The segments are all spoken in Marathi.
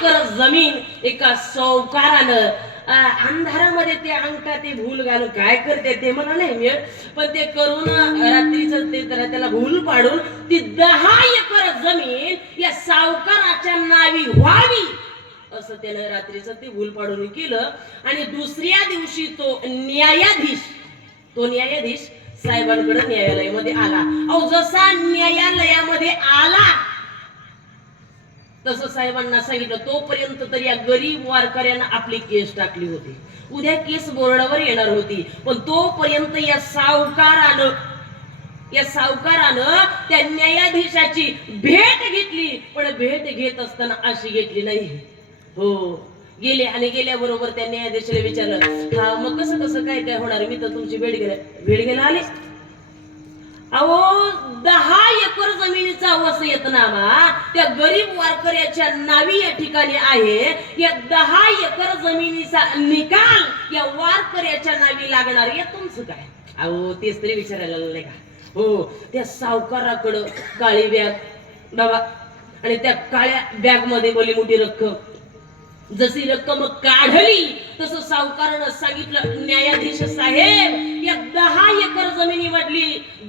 जमीन एका सावकारानं अंधारामध्ये ते अंगठा ते भूल घालून काय करते ते मला नाही मिळत, पण ते करून रात्रीच ते त्याला भूल पाडून ती 10 एकर जमीन या सावकाराच्या नावी व्हावी असं त्याने रात्रीच ते भूल पाडून केलं. आणि दुसऱ्या दिवशी तो न्यायाधीश साहेबांकडे न्यायालयामध्ये आला. अहो जसा न्यायालयामध्ये आला तसं साहेबांना सांगितलं तोपर्यंत तर या गरीब वारकऱ्यानं आपली केस टाकली होती, उद्या केस बोर्डावर येणार होती, पण तोपर्यंत या सावकारानं त्या न्यायाधीशाची भेट घेतली. पण भेट घेत असताना अशी घेतली नाही. हो गेले आणि गेल्याबरोबर त्या न्यायाधीशाला विचारलं, हा मग कसं काय काय होणार, मी तर तुमची भेट घ्यायला आले. अहो 10 एकर जमिनीचा वसियतनामा त्या गरीब वारकऱ्याच्या नावी या ठिकाणी आहे. या 10 एकर जमिनीचा निकाल या वारकऱ्याच्या नावी लागणार, या तुमचं काय? अहो तेच तरी विचारायला लागले का? हो त्या सावकाराकडं काळी बॅग बाबा, आणि त्या काळ्या बॅग मध्ये बोली मोठी रक्कम. जशी रक्कम काढली तसं सावकारानं सांगितलं, न्यायाधीश साहेब या 10 एकर जमिनी वाटली,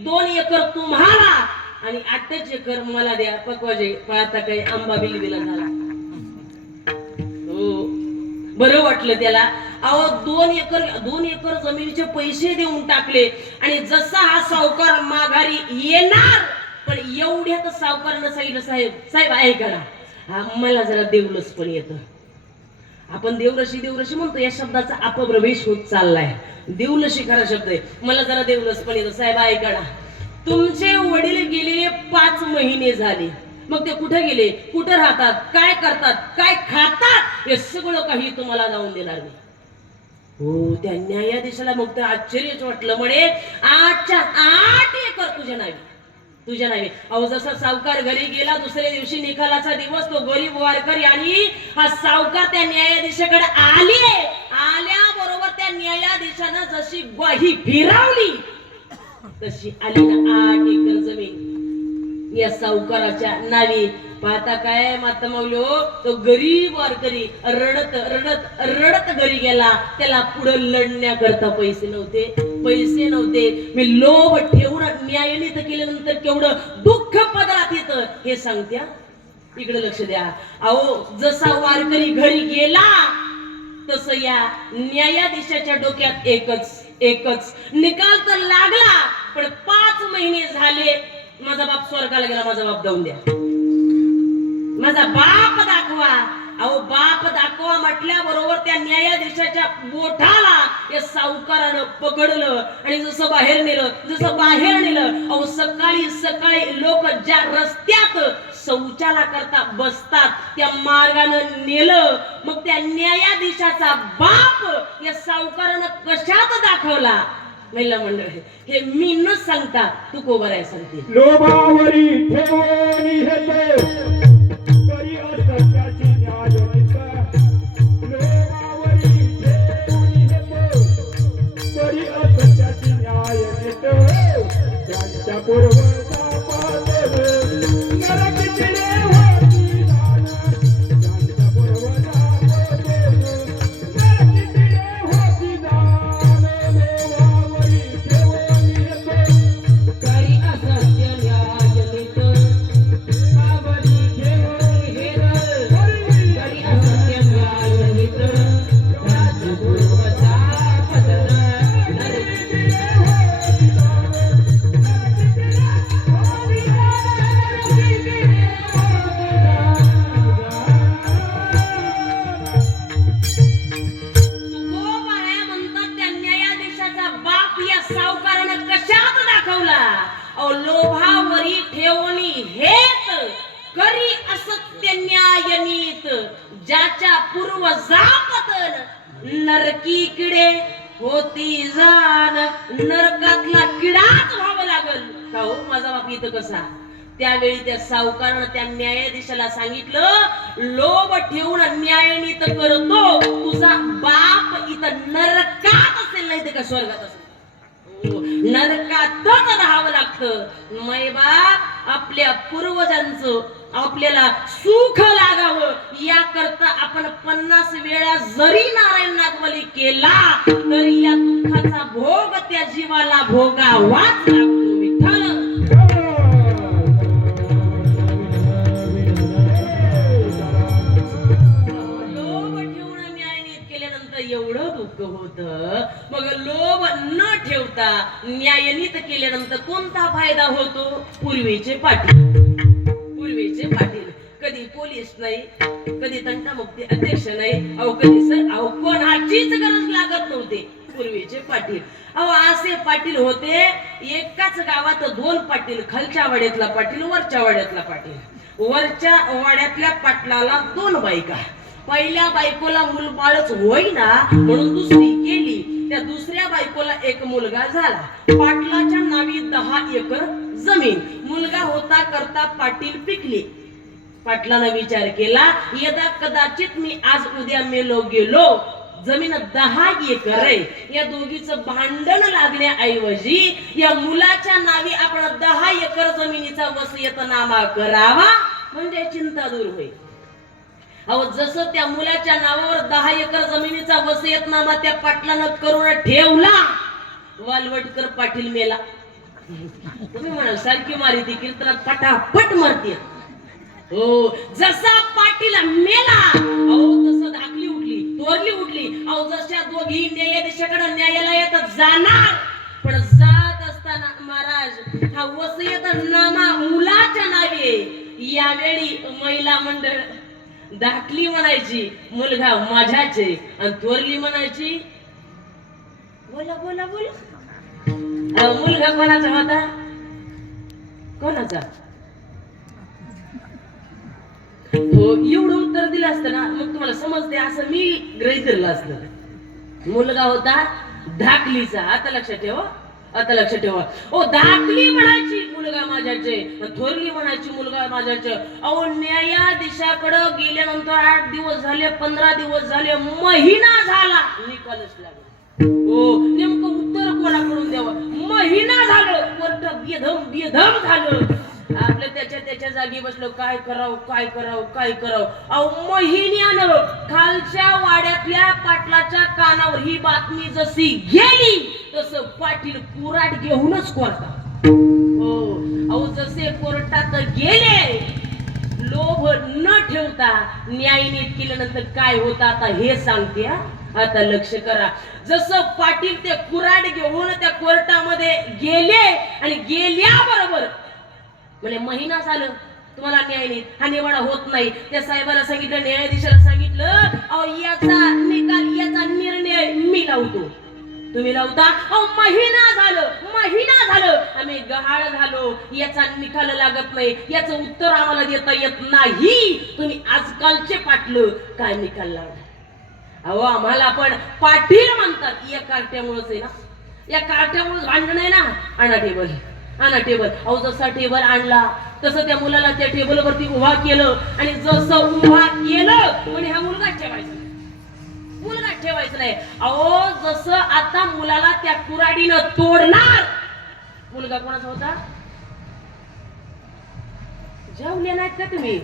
2 एकर तुम्हाला आणि 8 एकर मला द्या. पकवाजे आता काही आंबा बिलबिला झाला. हो बरं वाटलं त्याला. अहो 2 एकर जमिनीचे पैसे देऊन टाकले. आणि जसा हा सावकार माघारी येणार, पण एवढ्यात सावकारानं सांगितलं, साहेब ऐका ना, मला जरा देवलस पण येतं. आपण देवरशी म्हणतो, या शब्दाचा अपभ्रंश होत चाललाय. देवलशी खरा शब्द आहे, मला जरा देवलस पण येतं. साहेब ऐका ना, तुमचे वडील गेलेले 5 महिने झाले, मग ते कुठे गेले, कुठे राहतात, काय करतात, काय खातात, हे सगळं काही तुम्हाला जाऊन देणार मी. हो त्या न्यायाधीशाला मग तर आश्चर्यच वाटलं. म्हणे 8 एकर तुझ्या नावे. अहो जसा सावकार घरी गेला, दुसऱ्या दिवशी निकालाचा दिवस, तो गरीब वारकरी आणि हा सावकार त्या न्यायाधीशाकडे आल्याबरोबर त्या न्यायाधीशानं जशी ग्वाही फिरवली तशी आली ना 8 एकर जमीन या सावकाराच्या नावी. पाहता काय माता माऊलो, तो गरीब वारकरी रडत घरी गेला. त्याला पुढे लढण्याकरता पैसे नव्हते. मी लोभ ठेवून न्यायाने केल्यानंतर केवढं दुःख पदरात येतं हे सांगत्या. इकडे लक्ष द्या. अहो जसा वारकरी घरी गेला तसं या न्यायाधीशाच्या डोक्यात एकच निकाल तर लागला, पण 5 महिने झाले माझा बाप स्वर्गाला गेला, माझा बाप जाऊन द्या, माझा बाप दाखवा. अहो बाप दाखवा म्हटल्याबरोबर त्या न्यायाधीशाच्या बोटाला या सावकारानं पकडलं आणि जसं बाहेर नेलं. अहो सकाळी लोक ज्या रस्त्यात शौचाला करता बसतात त्या मार्गानं नेलं. मग त्या न्यायाधीशाचा बाप या सावकारानं कशात दाखवला महिला मंडळ, हे मी न सांगता तू कोबर आहे सांगते. लोभावरी ठेवणी हेते करी असत्याची न्यायनिका. लोभावरी ठेवणी हेते करी असत्याची न्यायनिका. त्यांच्या पूर्वजा पाले नरक चिरे होती दान. त्यांच्या पूर्वजा पाले नरक चिरे होती दान. लोभावरी ठेवणी हेते करी असत्य न्यायनित. बाबरी ठेवणी हेर करी असत्य न्यायनित. राजपूर्वचा पदर नरक सावकारानं कशात दाखवला. अहो लोभावरी ठेवणी हेत करी असत्य न्यायनीत. ज्याच्या पूर्वजापतन नरकी किडे होती जाण. नरकातला किडाच व्हावं लागल का हो माझा बाप इथं कसा. त्यावेळी त्या सावकारानं त्या न्यायाधीशाला सांगितलं, लोभ ठेवून न्यायनीत करतो तुझा बाप इथं नरकात असेल, नाही ते का स्वर्गात असेल. नरकातच राहावं लागतं. मै बाप आपल्या पूर्वजांचं आपल्याला सुख लागावं याकरता आपण 50 वेळा जरी नारायण नागवली केला तरी या दुःखाचा भोग त्या जीवाला भोगावाच लागतो विठ्ठल. एवढं दुःख होत, मग लोभ न ठेवता न्यायनीत केल्यानंतर कोणता फायदा होतो? पूर्वीचे पाटील कधी पोलीस नाही, कधी तंटामुक्ती अध्यक्ष नाही, अहो कधी सर अहो कोणाचीच गरज लागत नव्हते. पूर्वीचे पाटील अहो असे पाटील होते, एकाच गावात 2 पाटील, खालच्या वाड्यातला पाटील, वरच्या वाड्यातला पाटील. वरच्या वाड्यातल्या पाटलाला 2 बायका. पहिल्या बायकोला मूलबाळच होईना म्हणून दुसरी केली. त्या दुसऱ्या बायकोला 1 मुलगा झाला. पाटलाच्या नावी 10 एकर जमीन. मुलगा होता करता पाटील पिकले. पाटलानं विचार केला, यदा कदाचित मी आज उद्या मेलो गेलो, जमीन 10 एकर आहे, या दोघीचं भांडण लागण्याऐवजी या मुलाच्या नावी आपण 10 एकर जमिनीचा वसियतनामा करावा म्हणजे चिंता दूर होईल. अहो जसं त्या मुलाच्या नावावर 10 एकर जमिनीचा वसियतनामा त्या पाटलानं करून ठेवला, वालवटकर पाटील मेला. तुम्ही म्हणाल सारखी मारी ती कीर्तनात पटापट मारते. हो जसा पाटील मेला अहो तसं धाकली उठली, तोरली उठली. अहो जशा दोघी न्यायाधीशाकडे न्यायालयात जाणार, पण जात असताना महाराज हा वसियतनामा मुलाच्या नावे. यावेळी महिला मंडळ धाकली म्हणायची मुलगा माझ्याचे आणि थोरली म्हणायची बोला बोला बोला मुलगा कोणाचा होता? कोणाचा? हो एवढं उत्तर दिलं असतं ना मग तुम्हाला समजते असं मी गृहीत धरलं असतं. मुलगा होता धाकलीचा. आता लक्षात ठेवा, आता लक्षात ठेवा. ओ धाकली म्हणायची मुलगा माझ्याचे, थोरली म्हणायची मुलगा माझ्याचे. अहो न्यायाधीशाकडे गेल्यानंतर 8 दिवस झाले, 15 दिवस झाले, महिना झाला, निकालच लागला. हो नेमकं उत्तर कोणाकडून द्यावं? महिना झालं, कोर्ट बेधम झालं. आपलं त्याच्या जागी बसलो, काय करावं काय करावं काय करावं. अहो महिन्यानं खालच्या वाड्यातल्या पाटलाच्या कानावर ही बातमी जशी गेली तसं पाटील कुराड घेऊनच कोर्टात. हो अहो जसे कोर्टात गेले, लोभ न ठेवता न्यायनीत केल्यानंतर काय होतं आता हे सांगते. आता लक्ष करा. जसं पाटील ते कुराड घेऊन त्या कोर्टामध्ये गेले आणि गेल्याबरोबर म्हणजे महिना झालं तुम्हाला न्यायनीत हा निवाडा होत नाही. त्या साहेबाला सांगितलं, न्यायाधीशाला सांगितलं, अहो याचा निकाल याचा निर्णय मी लावतो, तुम्ही लावता? अहो महिना झालं आम्ही गहाळ झालो, याचा निकाल लागत नाही, याचं उत्तर आम्हाला देता येत नाही. तुम्ही आजकालचे पाटलं काय निकाल लावला? अहो आम्हाला पण पाटील म्हणतात या कार्ट्यामुळेच आहे ना, या कार्ट्यामुळे भांडण आहे ना. आणा टेबल, आणा टेबल. अहो जसा टेबल आणला तसं त्या मुलाला त्या टेबल वरती उभा केलं आणि जसं उभा केलं म्हणजे हा मुलगा ठेवायचा नाही. अहो जसं आता मुलाला त्या कुराडीनं तोडणार. मुलगा कोणाचा होता? जेवले नाहीत का तुम्ही?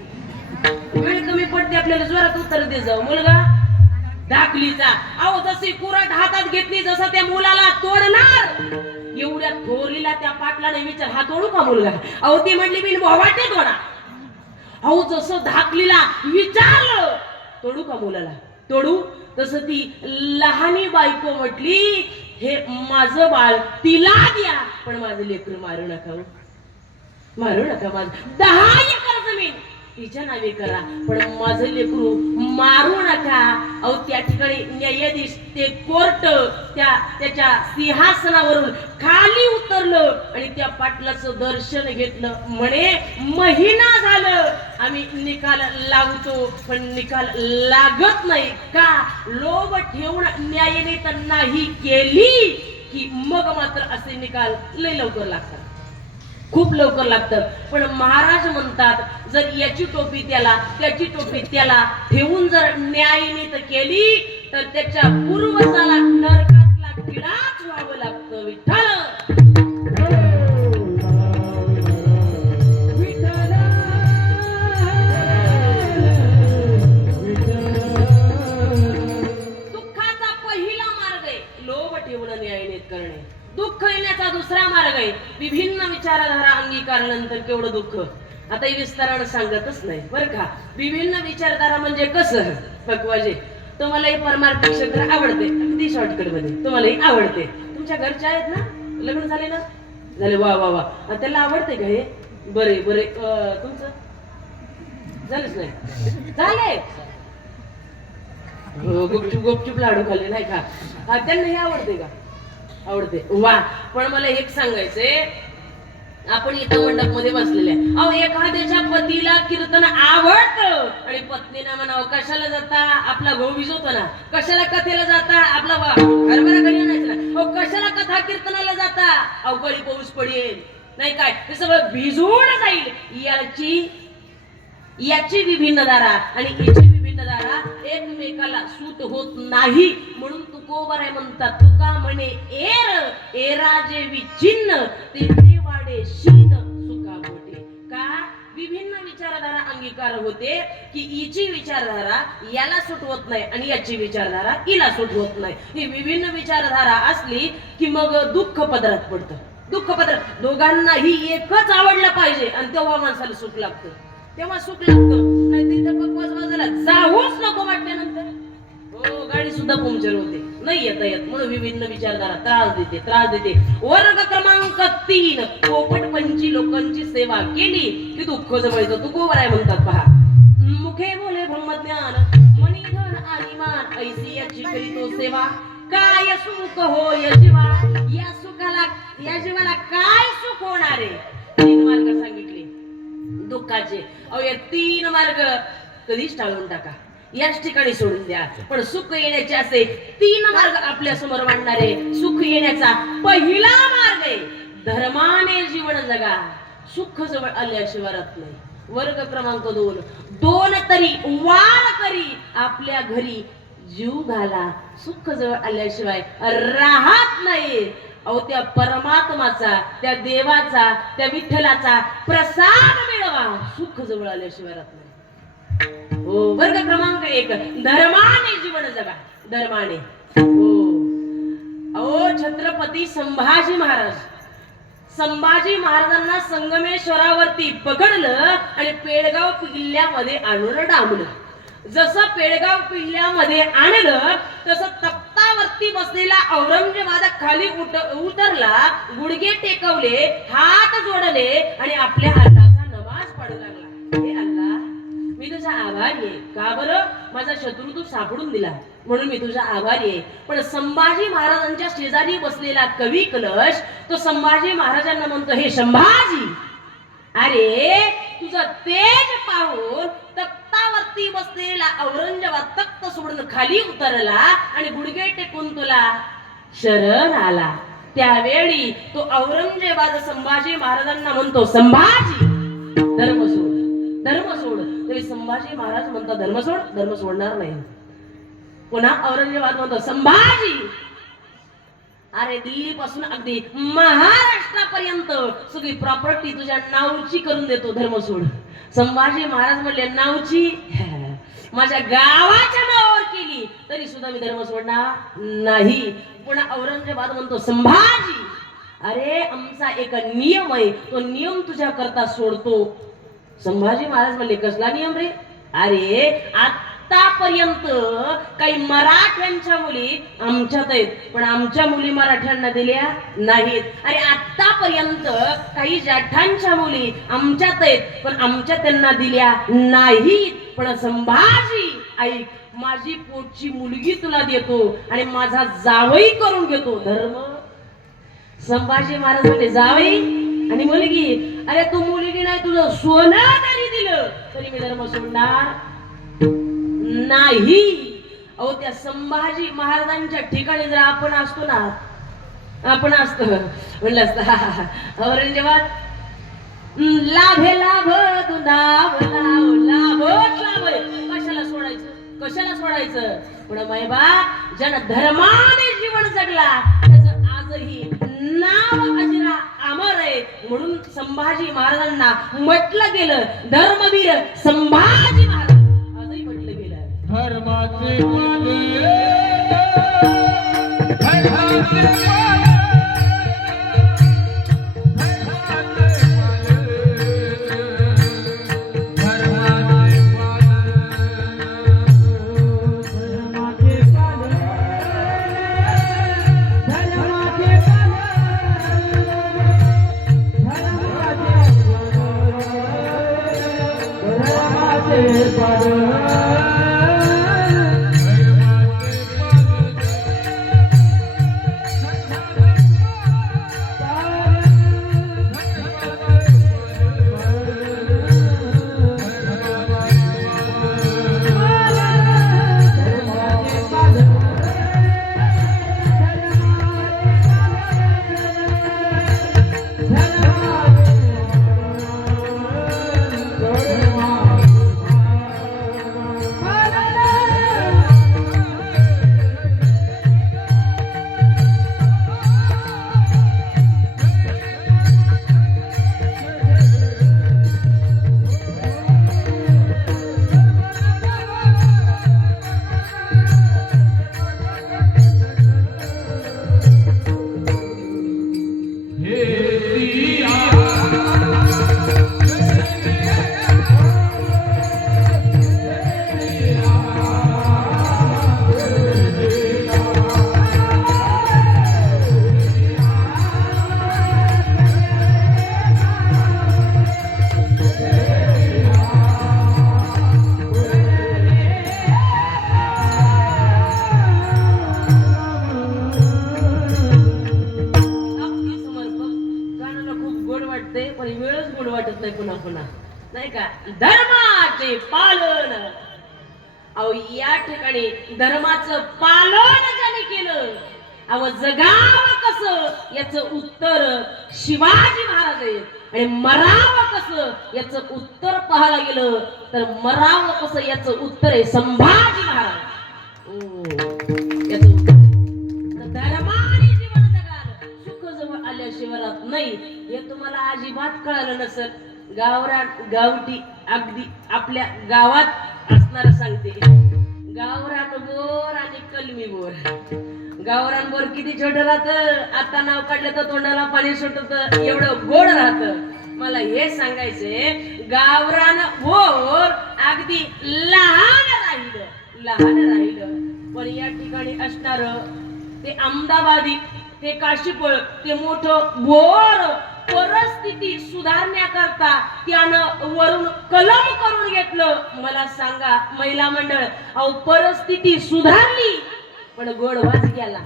वेळ कमी पडते आपल्याला, जोरात उत्तर दे जाऊ. मुलगा धाकलीचा. अहो जशी कुराड हातात घेतली जसं त्या मुलाला तोडणार, एवढ्या थोरलीला त्या पाटलाने विचार, हा तोडू का मुलगा? अहो ती म्हणली मी वाटे तोडा. अहो जसं धाकलीला विचारलं तोडू का मुलाला? तोडू. तसं ती लहानी बायको म्हटली, हे माझं बाळ तिला द्या, पण माझं लेकरं मारू नका, मारू नका. माझं 10 एकर जमीन तिच्या नावे करा, पण माझं लेकरू मारू नका. अहो त्या ठिकाणी न्यायाधीश ते कोर्ट त्याच्या सिंहासनावरून खाली उतरलं आणि त्या पाटलाचं दर्शन घेतलं. म्हणे महिना झालं आम्ही निकाल लावतो पण निकाल लागत नाही का? लोभ ठेवून न्यायाने नाही केली की मग मात्र असे निकाल लय लवकर लागतात, खूप लवकर लागतात. पण महाराज म्हणतात, जर याची टोपी त्याला त्याची टोपी त्याला ठेवून जर न्यायनीत केली तर त्याच्या पूर्वजाला नरकातला किडाच व्हावं लागतं. विठ्ठल स्वीकारल्यानंतर केवढं दुःख. आता ही विस्तारानं सांगतच नाही बरं का. विभिन्न विचारधारा म्हणजे कसं पक्वाजे, तुम्हाला ही परमार्थिक क्षेत्र आवडते अगदी शॉर्टकट मध्ये, तुम्हाला ही आवडते, तुमच्या घरचे आहेत ना, लग्न झाले ना, झाले, वा वा वा, त्याला आवडते का हे, बरे बरे, तुमचं झालंच नाही, झाले, गुपचूप गुपचूप लाडू खाल्ले नाही का, त्यांना हे आवडते का, आवडते, वा. पण मला एक सांगायचंय, आपण इथं मंडप मध्ये बसलेले, अहो एखाद्याच्या पतीला कीर्तन आवडतं आणि पत्नीला म्हणावं कशाला जाता, आपला भाऊ भिजवतो ना, कशाला कथेला जाता, आपला हरभरा घरी आणायचं ना, अहो कशाला कथा कीर्तनाला जाता, अवकाळी पाऊस पडेल नाही काय, हे सगळं भिजून जाईल. याची विभिन्न दारा आणि याची विभिन्न दारा एकमेकाला सूट होत नाही, म्हणून तुकोबराय म्हणतात, तुका म्हणे एरा जे विचिन्न ते वाडे शीन सुखा मोठे. का विभिन्न विचारधारा अंगीकार होते की हिची विचारधारा याला सूट होत नाही आणि याची विचारधारा हिला सूट होत नाही. ही विभिन्न विचारधारा असली की मग दुःख पदरात पडतं. दुःख पदर दोघांनाही एकच आवडलं पाहिजे आणि तेव्हा माणसाला सुख लागतं, तेव्हा सुख लागतं. नाही तिथं पक्वास बाजूला जाऊच नको वाटल्यानंतर हो गाडी सुद्धा पंक्चर होते, नाही येता येत. म्हणून विभिन्न विचारधारा त्रास देते. वर्ग क्रमांक 3, पोपटपंची लोकांची सेवा केली की दुःख जवळचं तुकोबराय म्हणतात पहा. मुखे बोले ब्रह्मज्ञान मणिधन आणि मान, ऐसी याची करीतो सेवा, काय सुख होय जीवा, या सुखाला या जीवाला काय सुख होणार आहे. 3 मार्ग सांगितले दुःखाचे. अहो या 3 मार्ग कधीच टाळून टाका, याच ठिकाणी सोडून द्या. पण सुख येण्याचे असे 3 मार्ग आपल्या समोर मांडणारे. सुख येण्याचा पहिला मार्ग आहे धर्माने जीवन जगा, सुख जवळ आल्याशिवाय राहत नाही. वर्ग क्रमांक 2 तरी वार करी आपल्या घरी जीव घाला, सुख जवळ आल्याशिवाय राहत नाही. अहो त्या परमात्माचा, त्या देवाचा, त्या विठ्ठलाचा प्रसाद मिळवा, सुख जवळ आल्याशिवाय राहत नाही. हो. वर्ग क्रमांक 1 धर्माने जीवन जगा, धर्माने. हो. अहो छत्रपती संभाजी महाराजांना संगमेश्वरावरती पकडलं आणि पेडगाव किल्ल्यामध्ये आणून डांबलं. जसं पेडगाव किल्ल्यामध्ये आणलं तसं तख्तावरती बसलेला औरंगजेबाद खाली उतरला, गुडघे टेकवले, हात जोडले आणि आपल्या अल्लाचा नमाज पडू लागला. हे अल्लाह, मी तुझा आभारी आहे. का बरं? माझा शत्रू तू सापडून दिला म्हणून मी तुझा आभारी आहे. पण संभाजी महाराजांच्या शेजारी बसलेला कवी कलश तो संभाजी महाराजांना म्हणतो, हे संभाजी, अरे तुझं तेज पाहून तख्तावरती बसलेला औरंगजेबाद तख्त सोडून खाली उतरला आणि गुडघे टेकून तुला शरण आला. त्यावेळी तो औरंगजेबाद संभाजी महाराजांना म्हणतो, संभाजी धर्म सोड, धर्म सोड. तरी संभाजी महाराज म्हणतात, धर्म सोड, धर्म सोडणार नाही. पुन्हा औरंगजेबाद म्हणतो, संभाजी, अरे दिल्ली पासून अगदी महाराष्ट्रापर्यंत सगळी प्रॉपर्टी तुझ्या नावची करून देतो, धर्म सोड. संभाजी महाराज म्हणले, नावची, माझ्या गावाच्या नावावर केली तरी सुद्धा मी धर्म सोडणार नाही. पुन्हा औरंगजेबाद म्हणतो, संभाजी, अरे आमचा एक नियम आहे, तो नियम तुझ्या करता सोडतो. संभाजी महाराज म्हणले, कसला नियम रे? अरे आतापर्यंत काही मराठ्यांच्या मुली आमच्यात आहेत पण आमच्या मुली मराठ्यांना दिल्या नाहीत. अरे आतापर्यंत काही जाठांच्या मुली आमच्यात आहेत पण आमच्या त्यांना दिल्या नाहीत. पण संभाजी ऐक, माझी पोटची मुलगी तुला देतो आणि माझा जावई करून घेतो, धर्म. संभाजी महाराज म्हणले, जावई आणि मुलगी, अरे तू मुलगी नाही, तुझं सोनं जरी दिलं तरी मी धर्म सोडणार नाही. अहो त्या संभाजी महाराजांच्या ठिकाणी जर आपण असतो ना, आपण असतो म्हणलं असतं, औरंगजेबाद लाभे लाभ दुनाव लाव लाभच लाभ, कशाला सोडायचं, कशाला सोडायचं. पण मायबा ज्यानं धर्माने जीवन जगला त्याचं आजही नाव अजरा अमर आहे. म्हणून संभाजी महाराजांना म्हटलं गेलं धर्मवीर संभाजी महाराज, आजही म्हटलं गेलं धर्माचे माले, धर्माचे माले, धर्माचे माले. नाही का, धर्माचे पालन. अहो या ठिकाणी धर्माचं पालन ज्याने केलं, अहो जगावं कसं याचं उत्तर शिवाजी महाराज आहेत. आणि मरावं कसं याचं उत्तर पाहायला गेलं तर मरावं कसं याचं उत्तर आहे संभाजी महाराज. याचं उत्तर धर्माने जीवन जगाल, सुख जवळ आल्याशिवाय राहत नाही. हे तुम्हाला अजिबात कळालं नसेल. गावरान गावठी अगदी आपल्या गावात असणार सांगते. गावरान बोर आणि कलमी बोर. गावरान बोर किती छोट राहत, आता नाव काढलं तर तोंडाला पाणी सुटत, एवढं गोड राहत. मला हे सांगायचंय, गावरान बोर अगदी लहान राहिलं पण या ठिकाणी असणार ते अहमदाबादी, ते काशीफळ, ते मोठं बोर परिस्थिती सुधारण्याकरता त्यानं वरून कलम करून घेतलं. मला सांगा महिला मंडळ, अहो परिस्थिती सुधारली पण गोडवाच गेला.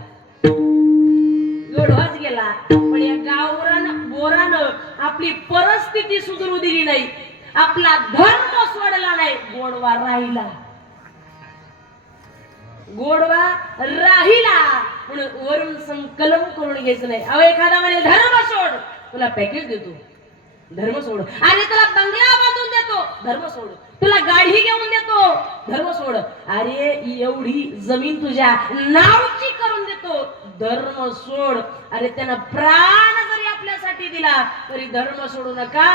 पण या गावरान बोरानं आपली परिस्थिती सुधारू दिली नाही, आपला धर्म सोडला नाही, गोडवा राहिला. म्हणून वरून संकलन करून घ्यायचं नाही. अहो एखादा म्हणे धर्म सोड, तुला पॅकेज देतो, धर्म सोड. अरे तुला बंगला बांधून देतो, धर्म सोड. तुला गाडी घेऊन देतो, धर्म सोड. अरे एवढी जमीन तुझ्या नावची करून देतो, धर्म सोड. अरे त्यांना प्राण जरी आपल्यासाठी दिला तरी धर्म सोडू नका.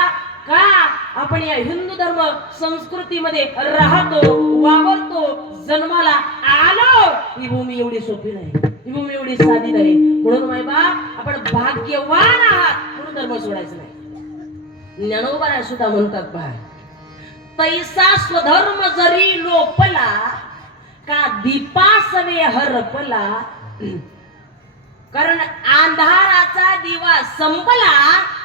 का आपण या हिंदू धर्म संस्कृतीमध्ये राहतो, वावरतो, जन्माला आलो. ही भूमी एवढी सोपी नाही, ही भूमी एवढी साधी नाही. म्हणून माय बाप आपण भाग्यवान आहात, म्हणून धर्म सोडायचं नाही. ज्ञानोबा सुद्धा म्हणतात पहा, तैसा स्वधर्म जरी लोपला का दीपासने हरपला. कारण अंधाराचा दिवा संपला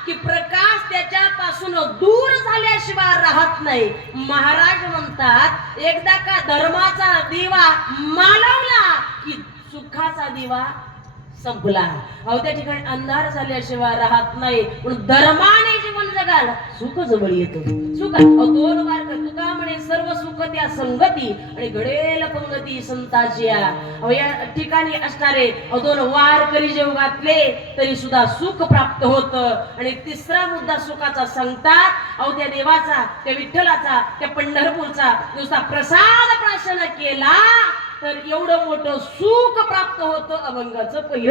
की प्रकाश त्याच्यापासून दूर झाल्याशिवाय राहत नाही. महाराज म्हणतात, एकदा का धर्माचा दिवा मालवला की सुखाचा दिवा संपला. अहो त्या ठिकाणी अंधार झाल्याशिवाय राहत नाही. म्हणून धर्माने जीवन जगाल, सुख जवळ येतो. सुख दोन वार तुका म्हणे, सर्व सुख त्या संगती आणि घडेल पंगती संताची. अहो या ठिकाणी असणारे दोन वार करी जेव घातले तरी सुद्धा सुख प्राप्त होत. आणि तिसरा मुद्दा सुखाचा सांगतात, अहो त्या देवाचा, त्या विठ्ठलाचा, त्या पंढरपूरचा नुसता प्रसाद प्राशन केला तर एवढं मोठं सुख प्राप्त होतं. अभंगाचं पहिलं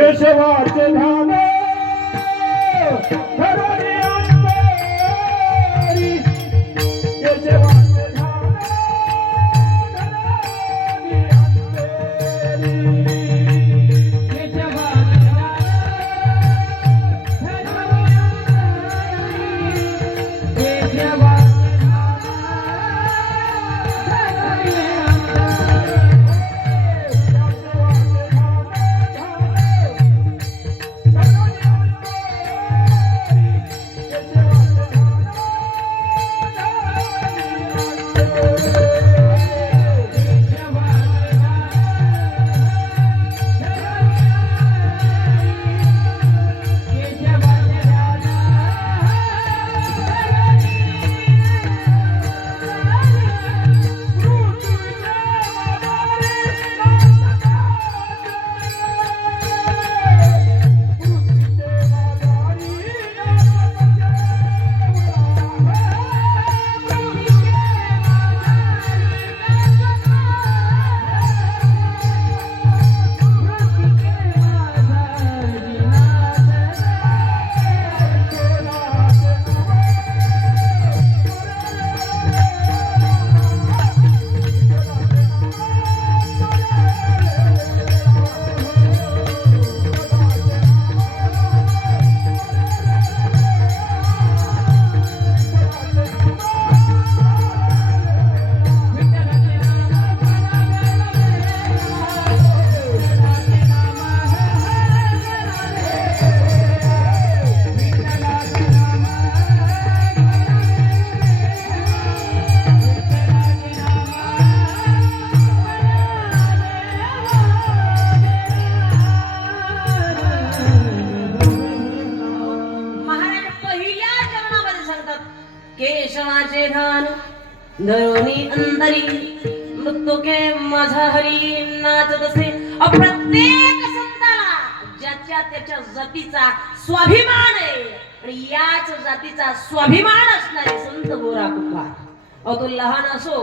धरोनी अंतरी बघतो के माझा हरी नाचत असे. प्रत्येक संताला ज्याच्या त्याच्या जातीचा स्वाभिमान आहे आणि याच जातीचा स्वाभिमान असणारे संत गोरा कुंभार. अहो तो लहान असो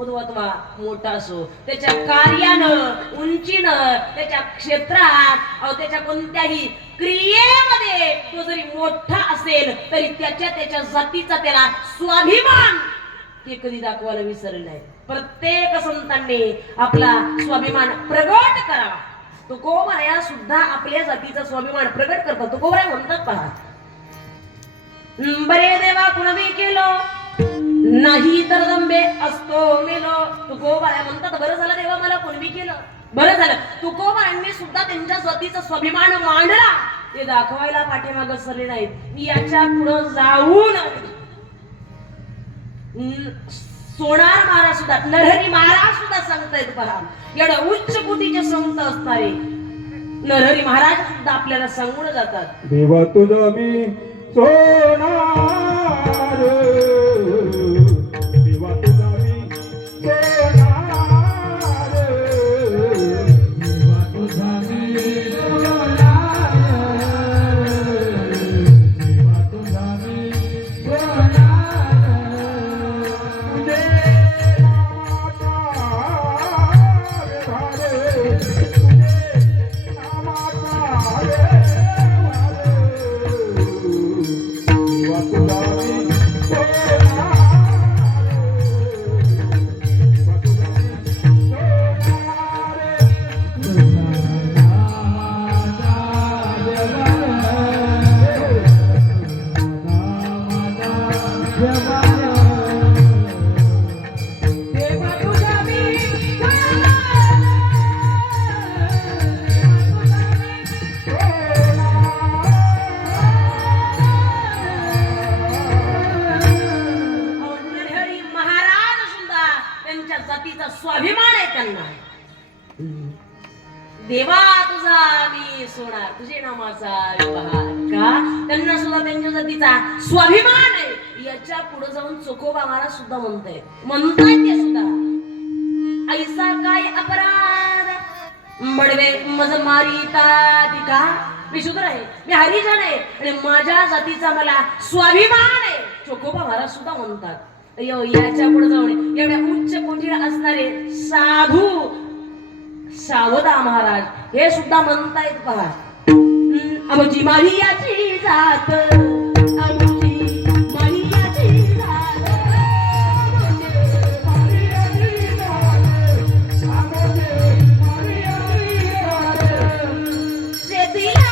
अथवा मोठा असो, त्याच्या कार्यानं उंचीनं त्याच्या क्षेत्रात त्याच्या कोणत्याही क्रियेमध्ये तो जरी मोठा असेल तरी त्याच्या जातीचा त्याला स्वाभिमान ते कधी दाखवायला विसरले नाही. प्रत्येक संतांनी आपला स्वाभिमान प्रगट करावा. तुकोबराया सुद्धा आपल्या जातीचा स्वाभिमान प्रगट करतात. तुकोबराया म्हणतात पहा, बरे देवा कुणबी केलो नाही तर दंबे असतो मेलो. तुकोबराया म्हणतात बरं झालं देवा मला कुणबी केलं, बरं झालं. तुकोबरायांनी सुद्धा त्यांच्या जातीचा स्वाभिमान मांडला ते दाखवायला पाठीमागं सरले नाहीत. याच्या पुढे जाऊन सोनार महाराज सुद्धा नरहरी महाराज सुद्धा सांगतायत पहा. एवढ्या उच्च कोटीचे संत असणारे नरहरी महाराज सुद्धा आपल्याला सांगून जातात, देवा तुझा मी सोनार, देवा तुझा मी सोनार, देवा तुझा मी सोनार, देवा तुझा मी सोनार. स्वाभिमान आहे त्यांना. देवा तुझा मी सोनार तुझे नामाचा विवाह का त्यांना सुद्धा त्यांच्या जातीचा स्वाभिमान आहे. याच्या पुढे जाऊन चोखोबा महाराज सुद्धा म्हणताय ते सुद्धा, ऐसा काय अपराध मडवे मज मारिता का. मी शूद्र आहे, मी हरिजन आहे आणि माझ्या जातीचा मला स्वाभिमान आहे. चोखोबा महाराज सुद्धा म्हणतात. याच्या पुढे जाऊन एवढ्या उच्च कोटीला असणारे साधू सावदा महाराज हे सुद्धा म्हणतायत पहा, आमची मारियाची जात, आमची मारियाची जात, शेतीला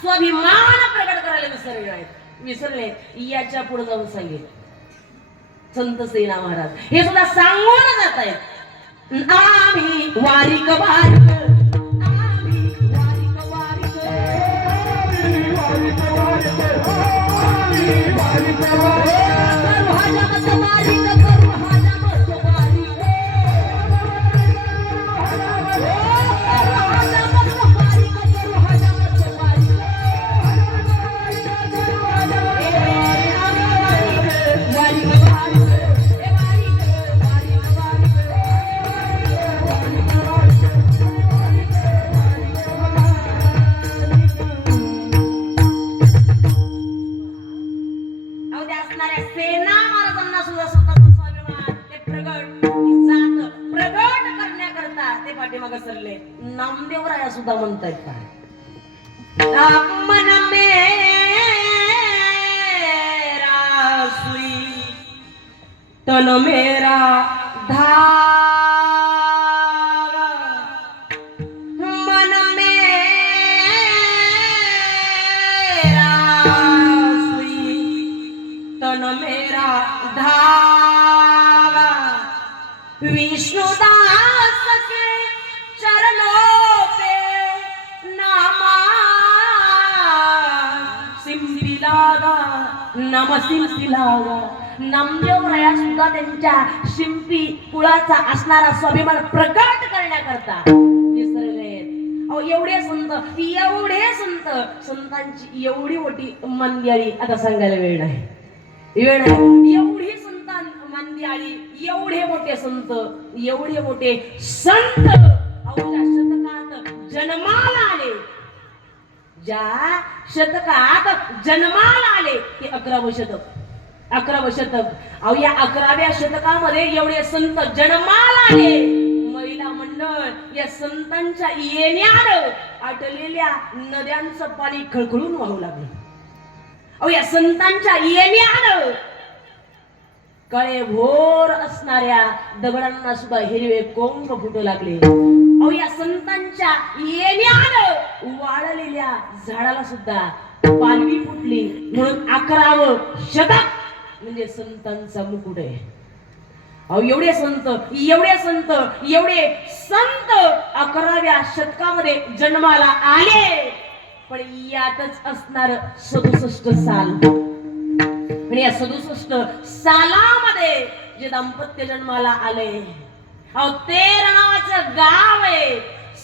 स्वाभिमान प्रकट करायला विसरले. याच्या पुढे जाऊन सांगेल संत सेना महाराज हे सुद्धा सांगून जात आहेत, आम्ही वारिक वारिक, आम्ही वारिक वारिक, आम्ही वारिक वारिक, आम्ही वारिक वारिक, करू हजामत वारिक, करू हजामत वारिक, नामदेवराया सुद्धा म्हणतायत काय, मन मेरा सुई तन मेरा धागा, मन मेरा धागा विष्णुदास के चरणों पे नामा सिंबिलागा नम सिंबिलागा नामदेवराया सुद्धा त्यांच्या शिंपी कुळाचा असणारा स्वाभिमान प्रकट करण्याकरता निसर्गले एवढे संत संतांची एवढी मोठी मंदिराळी आता सांगायला वेळ नाही एवढी संतान मंदिराळी एवढे मोठे संत एवढे मोठे संत अवघ्या शतकात जन्माला आले ज्या शतकात जन्माला आले ते 11वे शतक अहो या 11व्या शतकामध्ये एवढे संत जन्माला आले महिला मंडळ या संतांच्या येण्यानं आटलेल्या नद्यांचं पाणी खळखळून वाहू लागले अहो या संतांच्या येण्यानं कळे भोर असणाऱ्या दगडांना सुद्धा हिरवे कोंब फुटू लागले अहो या संतांच्या येण्यानं वाळलेल्या झाडाला सुद्धा पालवी फुटली म्हणून 11वं शतक म्हणजे संतांचा मुकुट आहे अहो एवढे संत 11व्या शतकामध्ये जन्माला आले पण यातच असणार 67 साल आणि या 67 सालामध्ये जे दाम्पत्य जन्माला आले अहो तेर नावाचं गाव आहे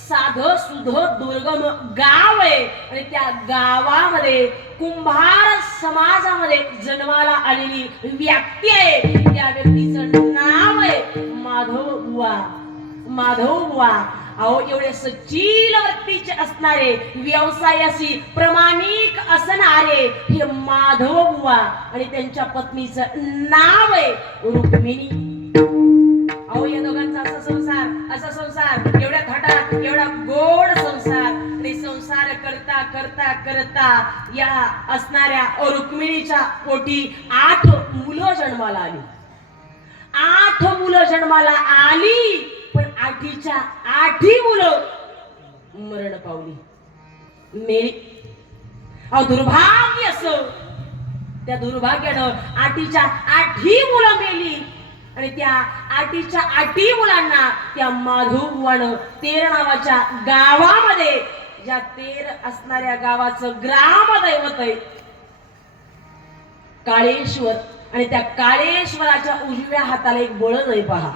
साध सुध दुर्गम गाव आहे आणि त्या गावामध्ये कुंभार समाजामध्ये जन्माला आलेली व्यक्ती आहे त्या व्यक्तीचं नाव आहे माधव बुवा अहो एवढे सच्चील वृत्तीचे असणारे व्यवसायाशी प्रामाणिक असणारे हे माधव बुवा आणि त्यांच्या पत्नीचं नाव आहे रुक्मिणी अहो या दोघांचा असा संसार एवढ्या थाटात एवढा गोड संसार आणि संसार करता करता करता या असणाऱ्या रुक्मिणीच्या पोटी 8 मुलं जन्माला आली 8 मुलं जन्माला आली पण 8च्या 8ही मुलं मरण पावली मेली अहो दुर्भाग्य असं त्या दुर्भाग्यानं 8च्या 8ही मुलं मेली आणि त्या 8च्या 8ही मुलांना त्या माधवबुवानं तेर नावाच्या गावामध्ये ज्या तेर असणाऱ्या गावाचं ग्रामदैवत आहे काळेश्वर आणि त्या काळेश्वराच्या उजव्या हाताला एक बळद आहे पहा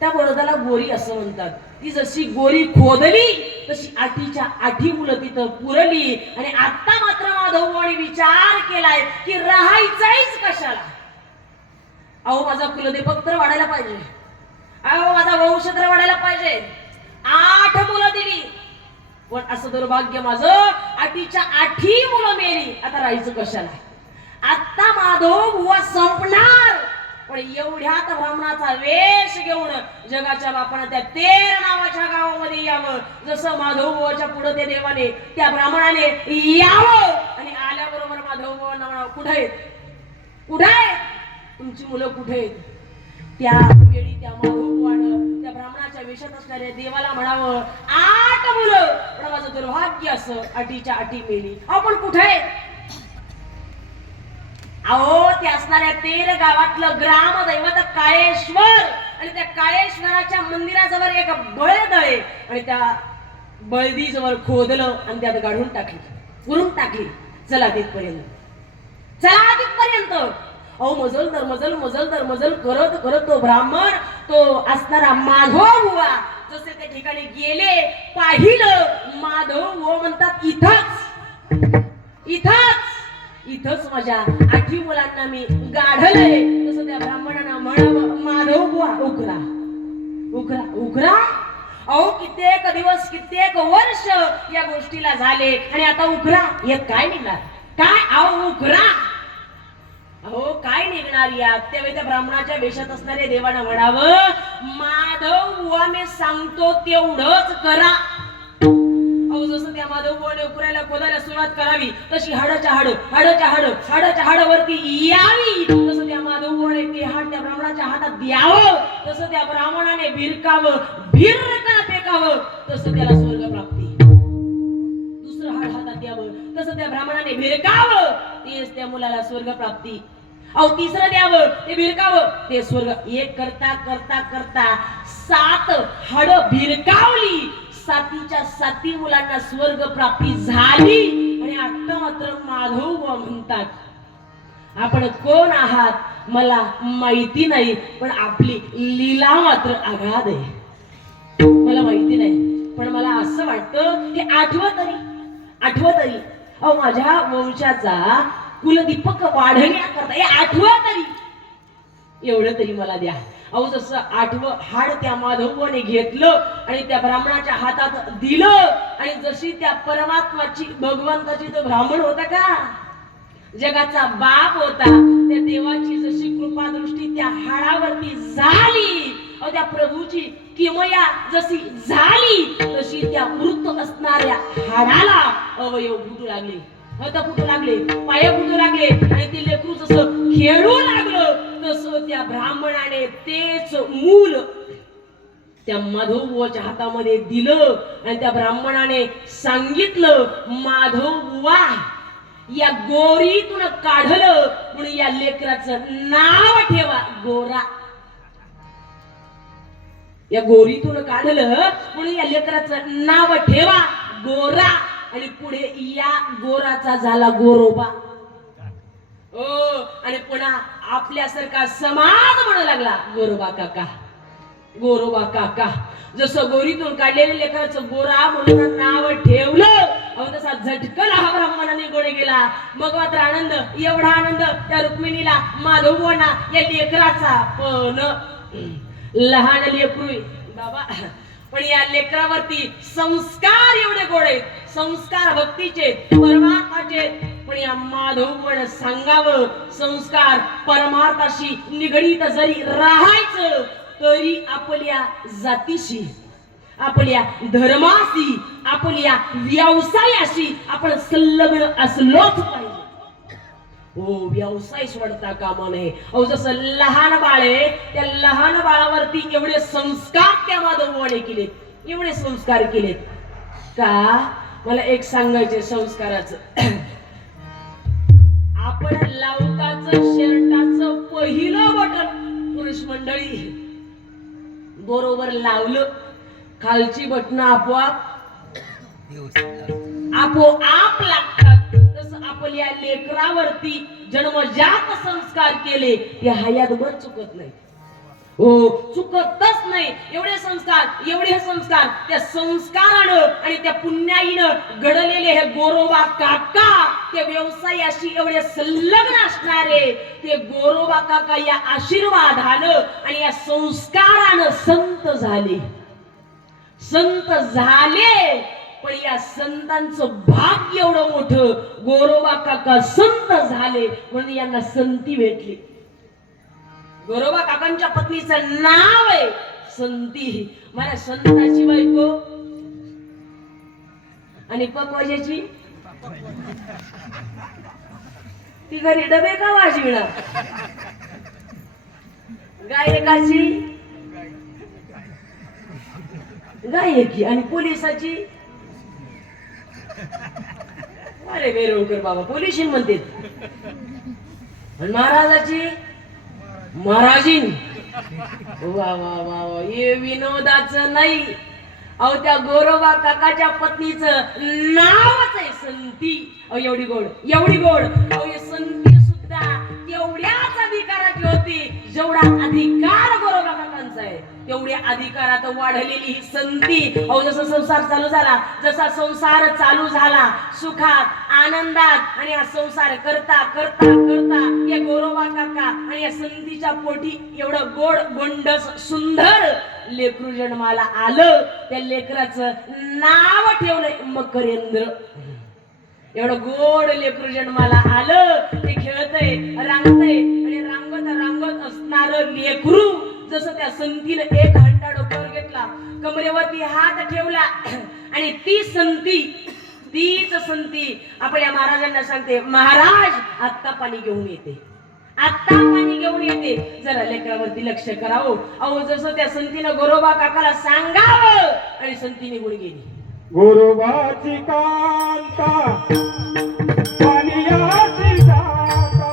त्या बळदाला गोरी असं म्हणतात ती जशी गोरी खोदली तशी 8च्या 8ही मुलं तिथं पुरली आणि आता मात्र माधवबुवाने विचार केलाय की राहायचंच कशाला अहो माझा कुलदेवक तर वाढायला पाहिजे अहो माझा वंश तर वाढायला पाहिजे 8 मुलं दिली पण असं दुर्भाग्य माझं 8च्या 8ही मुलं मेली आता राहायचं कशाला आता माधव बुवा संपणार पण एवढ्यात ब्राह्मणाचा वेश घेऊन जगाच्या बापानं त्या तेर नावाच्या गावामध्ये यावं जसं माधव बुवाच्या पुढे त्या देवाने त्या ब्राह्मणाने यावं आणि आल्याबरोबर माधव बुवांना म्हणावं कुठे आहेत तुमची मुलं कुठे आहेत त्या वेळी त्या माधवबुवानं त्या ब्राह्मणाच्या वेशात असणाऱ्या देवाला म्हणावं 8 मुलं पण माझं दुर्भाग्य असं 8च्या 8ही मेली आपण कुठे आहेत अहो त्या असणाऱ्या तेर गावातलं ग्रामदैवत काळेश्वर आणि त्या काळेश्वराच्या मंदिराजवळ एक बळद आहे आणि त्या बळदीजवळ खोदलं आणि त्यात गाडून टाकली पुरून टाकली चला तिथपर्यंत अहो मजल करत तो ब्राह्मण तो असणारा माधव बुवा जसे त्या ठिकाणी गेले पाहिलं माधव बुवा म्हणतात इथंच माझ्या 8 मुलांना मी गाढलंय तसं त्या ब्राह्मणांना म्हणावं माधव बुवा उकरा अहो कित्येक दिवस कित्येक वर्ष या गोष्टीला झाले आणि आता उकरा हे काय निघणार काय अहो उकरा अहो काय निघणार या त्यावेळी त्या ब्राह्मणाच्या वेशात असणारे देवानं म्हणावं माधव बुवा मी सांगतो तेवढंच करा अहो जसं त्या माधव बुवाने उकरायला खोदायला सुरुवात करावी तशी हाडाच्या हाडावरती यावी तसं त्या माधव बुवाने ते हाड त्या ब्राह्मणाच्या हातात द्यावं तसं त्या ब्राह्मणाने भिरकावं भिरकानं फेकावं तसं त्याला स्वर्ग प्राप्ती दुसरं हाड हातात द्यावं तसं त्या ब्राह्मणाने भिरकावं तेच त्या मुलाला स्वर्ग प्राप्ती अहो तिसरं द्यावं ते भिरकावं ते स्वर्ग. एक करता करता करता 7 हाड भिरकावली. 7च्या 7 मुलांना स्वर्ग प्राप्ती झाली. आणि आता मात्र माधव म्हणतात, आपण कोण आहात मला माहिती नाही, पण आपली लीला मात्र अगाध आहे. मला माहिती नाही, पण मला असं वाटतं की आठवत तरी अहो माझ्या वंशाचा कुलदीपक वाढवण्याकरता आठवत तरी एवढं तरी मला द्या. अहो जसं 8वं हाड त्या माधवने घेतलं आणि त्या ब्राह्मणाच्या हातात दिलं. आणि जशी त्या परमात्माची भगवंताची तो ब्राह्मण होता का, जगाचा बाप होता, त्या देवाची जशी कृपा दृष्टी त्या हाडावरती झाली, त्या प्रभूची किमया जशी झाली, तशी त्या मृत असणाऱ्या हाडाला अवयव फुटू लागले, हात फुटू लागले, पाय फुटू लागले. आणि ते लेकरू जसं खेळू लागलं तसं त्या ब्राह्मणाने तेच मूल त्या माधवबुवाच्या हातामध्ये दिलं. आणि त्या ब्राह्मणाने सांगितलं, माधवबुवा या गोरीतून काढलं म्हणून या लेकराचं नाव ठेवा गोरा. या गोरीतून काढलं म्हणून या लेकराचं नाव ठेवा गोरा. आणि पुढे या गोराचा झाला गोरोबा. आणि पुन्हा आपल्यासारखा समाज म्हणू लागला गोरोबा काका, गोरोबा काका. जसं गोरीतून काढलेल्या लेकराचं गोरा म्हणून नाव ठेवलं, तसा झटकन हा ब्राह्मणाने गोळे गेला. मग मात्र आनंद, एवढा आनंद त्या रुक्मिणीला, माधवबुवांना या लेकराचा. पण लहान लेकरू बाबा, पण या लेकरावरती संस्कार एवढे गोडे, संस्कार भक्तीचे, परमार्थाचे. पण या माधवबुवांना सांगावं, संस्कार परमार्थाशी निगडीत जरी राहायचं तरी आपल्या जातीशी, आपल्या धर्माशी, आपल्या व्यवसायाशी आपण संलग्न असलोच पाहिजे. व्यवसाय सोडता कामा नये. जसं लहान बाळ आहे, त्या लहान बाळावरती एवढे संस्कार त्या माधवबुवाने केलेत, एवढे संस्कार केलेत का. मला एक सांगायचे संस्काराचं, आपण लावताच शर्टाचं पहिलं बटन पुरुष मंडळी बरोबर लावलं, खालची बटन आपोआप लागतात. तसं आपल्या लेकरावरती जन्मजात संस्कार केले ते हयातभर चुकत नाही. चुकतच नाही. एवढे संस्कार त्या संस्कारानं आणि त्या पुण्याईनं घडलेले हे गोरोबा काका, त्या व्यवसायाशी एवढे संलग्न असणारे ते गोरोबा काका या आशीर्वादानं आणि या संस्कारानं संत झाले. पण या संतांचं भाग्य एवढं मोठं, गोरोबा काका संत झाले म्हणून यांना संती भेटली. गोरोबा काकांच्या पत्नीचं नाव आहे संती. मला संताची बायको आणि पकवाजाची ती घरी डबे का वाजविणार, गायकाची गायकी आणि पोलिसाची अरे वेरूळकर बाबा पोलिस म्हणते. आणि महाराजाची महाराजीन. वा वा वा वा, हे विनोदाचं नाही. त्या गोरोबा काकाच्या पत्नीचं नावच आहे संती. एवढी गोड, एवढी गोड. हे संती सुद्धा तेवढ्याच अधिकाराची होती जेवढा अधिकार गोरोबा काकांचा आहे. तेवढ्या अधिकारात वाढलेली ही संती. जसा संसार चालू झाला सुखात, आनंदात, आणि हा संसार करता करता करता या गोरोबा काका आणि या संतीच्या पोटी एवढं गोड गोंडस सुंदर लेकरू जन्माला आलं. त्या लेकराचं नाव ठेवलंय मकरेंद्र. एवढं गोड लेकरू जन्माला आलं. ते खेळतय, रांगतय, आणि रांगत असणार लेकरू जसं त्या संतीने एक हंडा डोक्यावर घेतला, कमरेवरती हात ठेवला, आणि तीच संती आपल्या महाराजांना सांगते, महाराज आत्ता पाणी घेऊन येते, आत्ता पाणी घेऊन येते, जरा लेकरावरती लक्ष करावं. जसं त्या संतीनं गोरोबा काकाला सांगावं आणि संती निघून गेली. गोरोबाची कांता पानियाची जाता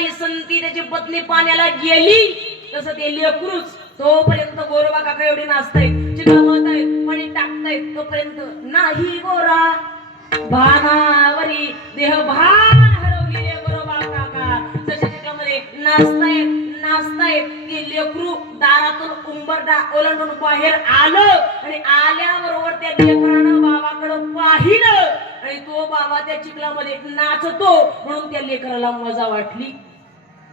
इसंती त्याची पत्नी पाण्याला गेली तसं ते लेकरूच तोपर्यंत गोरोबा काका एवढे नाचतायत चिखल मळतायत पाणी टाकतायत तोपर्यंत नाही गोरा भानावरी देह भान हरवलेले गोरोबा काका तसे चिखलामध्ये नाचतायत ते लेकरू दारातून उंबरडा ओलांडून बाहेर आलं आणि आल्याबरोबर त्या लेकरानं बाबाकडं पाहिलं आणि तो बाबा त्या चिखलामध्ये नाचतो म्हणून त्या लेकराला मजा वाटली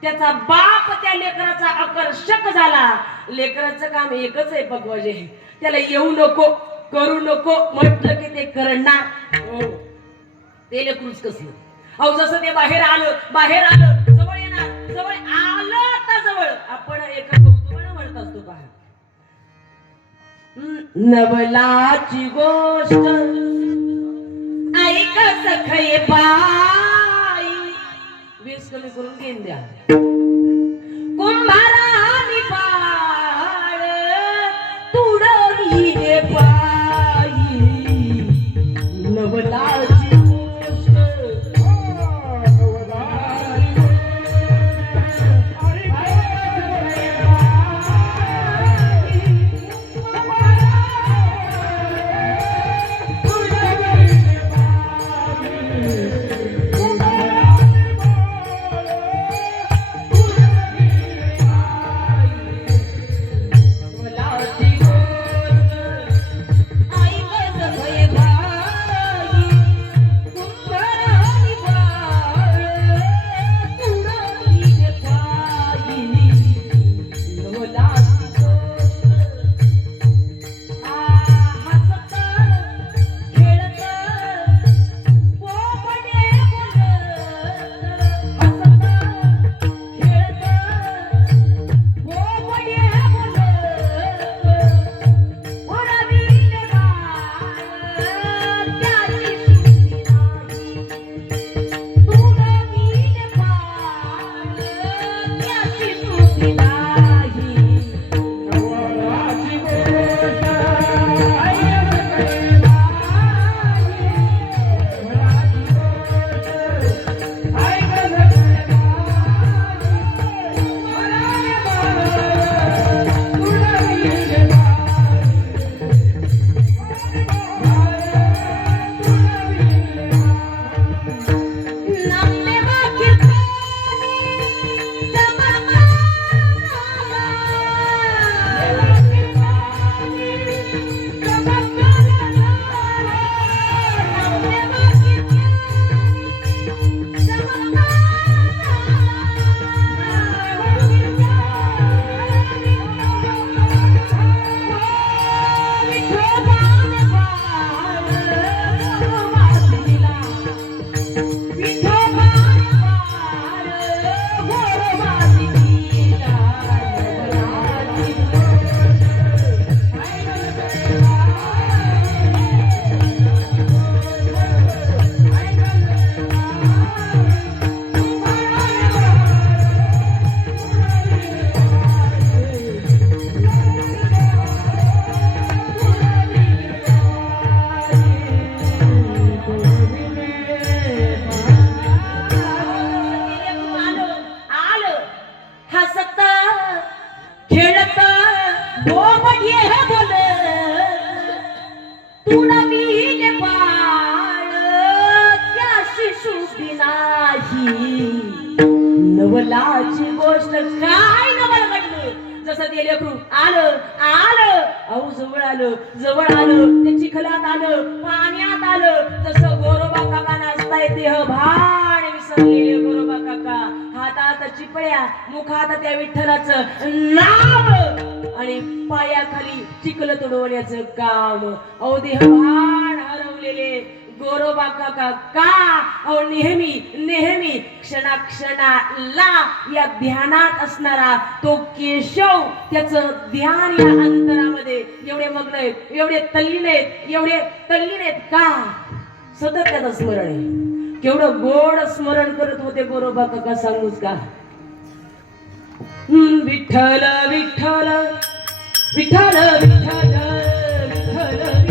त्याचा बाप त्या लेकराचा आकर्षक झाला लेकराचं काम एकच आहे पकवाजे त्याला येऊ नको करू नको म्हटलं की ते करणार ते लेकरूच कसलं अहो जसं ते बाहेर आलं जवळ येणार जवळ आलं आता जवळ आपण एका कौतुकानं म्हणत असतो का नवलाची गोष्ट ऐक सखय बाई वीस कमी करून घेऊन द्या कुंभारानी बाळ तुडवी रे बाई नवलाची नवलाची गोष्ट काय नवल घडलं जसं ते लेकरू आलं अहो जवळ आलं ते चिखलात आलं पाण्यात आलं जसं गोरोबा काका नाचताय देह भान विसरलेले गोरोबा काका हातात चिपळ्या मुखात त्या विठ्ठलाचं नाव आणि पायाखाली चिखल तुडवण्याचं काम अहो देह भान हरवलेले गोरोबा काका का अहो नेहमी क्षणाक्षणाला या ध्यानात असणारा तो केशव त्याचं ध्यान या अंतरामध्ये एवढे मग्न आहेत एवढे तल्लीन आहेत का सतत त्याचं स्मरण आहे केवढं गोड स्मरण करत होते गोरोबा काका सांगूच का विठ्ठल विठ्ठल विठ्ठल विठ्ठल विठ्ठल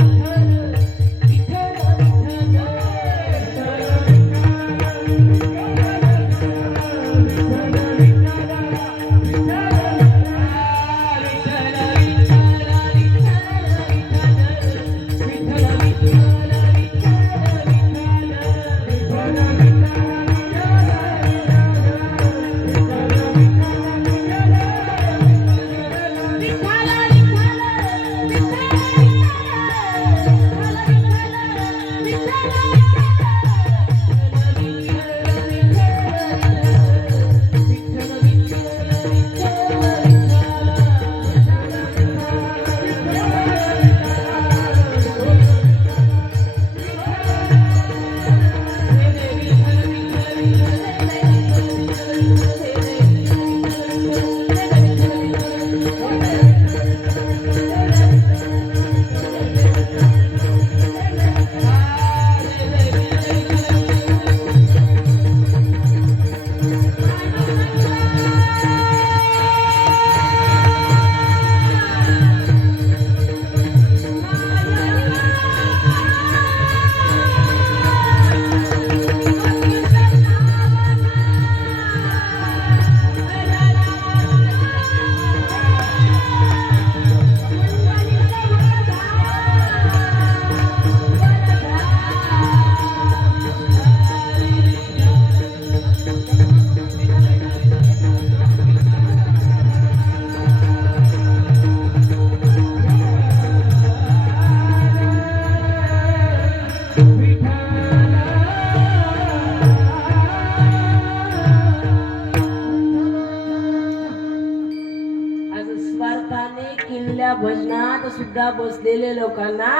देवाने केलेल्या भजनात सुद्धा बसलेल्या लोकांना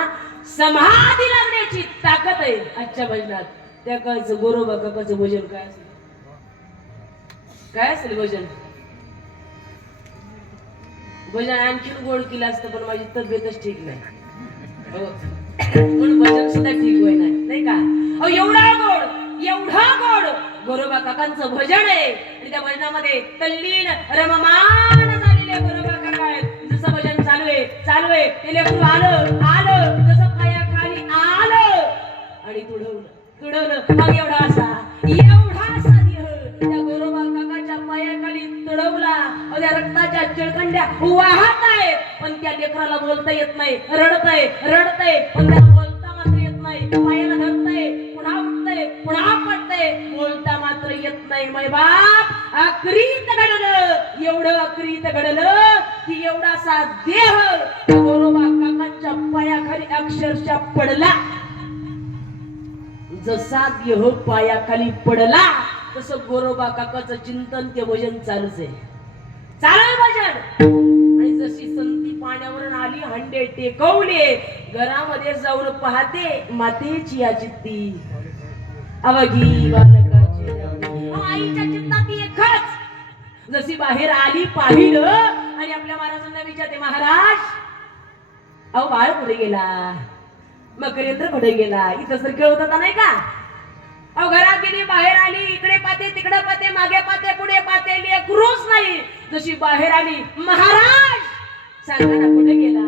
समाधी लागण्याची ताकद आहे आजच्या भजनात. त्या काळचं गोरोबा काकाचं भजन काय असेल? काय असेल भजन? भजन आणखीन गोड केलं असतं पण माझी तब्येतच ठीक नाही हो. पण भजन सुद्धा ठीक होय नाही का? अहो एवढा गोड गोरोबा काकांचं भजन आहे आणि त्या भजनामध्ये तल्लीन रममान झालेले गोरोबा काका आहेत. जसं भजन चालू आहे ते लेकरू आलं जसं पायाखाली आलं आणि तुडवलं मग एवढासा देह त्या गोरोबा काकाच्या पायाखाली तुडवला. त्या रक्ताच्या चिळकंड्या वाहत आहेत पण त्या लेकराला बोलता येत नाही. रडतय पण त्याला बोलता मात्र येत नाही. पायाला धरतय पुन्हा उठतय पुन्हा पडतय बोलता मात्र येत नाही. मै बाप अक्रीत घडलं एवढं अक्रीत घडलं की एवढासा देह गोरोबा काकांच्या पायाखाली अक्षरशः पडला. जसा देह पायाखाली पडला तसं गोरोबा काकाचं चिंतन ते भजन चालूच आहे भजन. आणि जशी संती पाण्यावरून आली हंडे टेकवले घरामध्ये जाऊन पाहते मातेची या चित्ती अवघी बालकाची आईच्या चित्तात एकच. जशी बाहेर आली पाहिलं आणि आपल्या महाराजांना विचारते महाराज अहो बाळ कुठे गेला? मकरेंद्र कुठे गेला? इथं सर खेळत होता नाही का? अहो घरात गेली बाहेर आली इकडे पाहते तिकडे पाहते मागे पाहते पुढे पाहते लेकरूच नाही. जशी बाहेर आली महाराज सांगा ना कुठे गेला?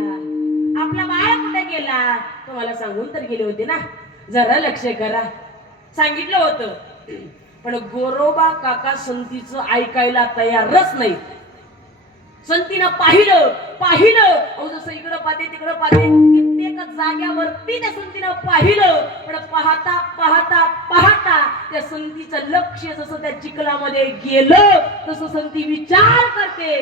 आपला बाळ कुठे गेला? तुम्हाला सांगून तर गेले होते ना जरा लक्ष करा सांगितलं होतं. पण गोरोबा काका संतीचं ऐकायला तयारच नाही. संतीनं पाहिलं अहो जसं इकडं पाहते तिकडं पाहते कित्येक जाग्यावरती त्या संतीनं पाहिलं पण पाहता त्या संतीचं लक्ष जसं त्या चिखलामध्ये गेलं तसं संती विचार करते.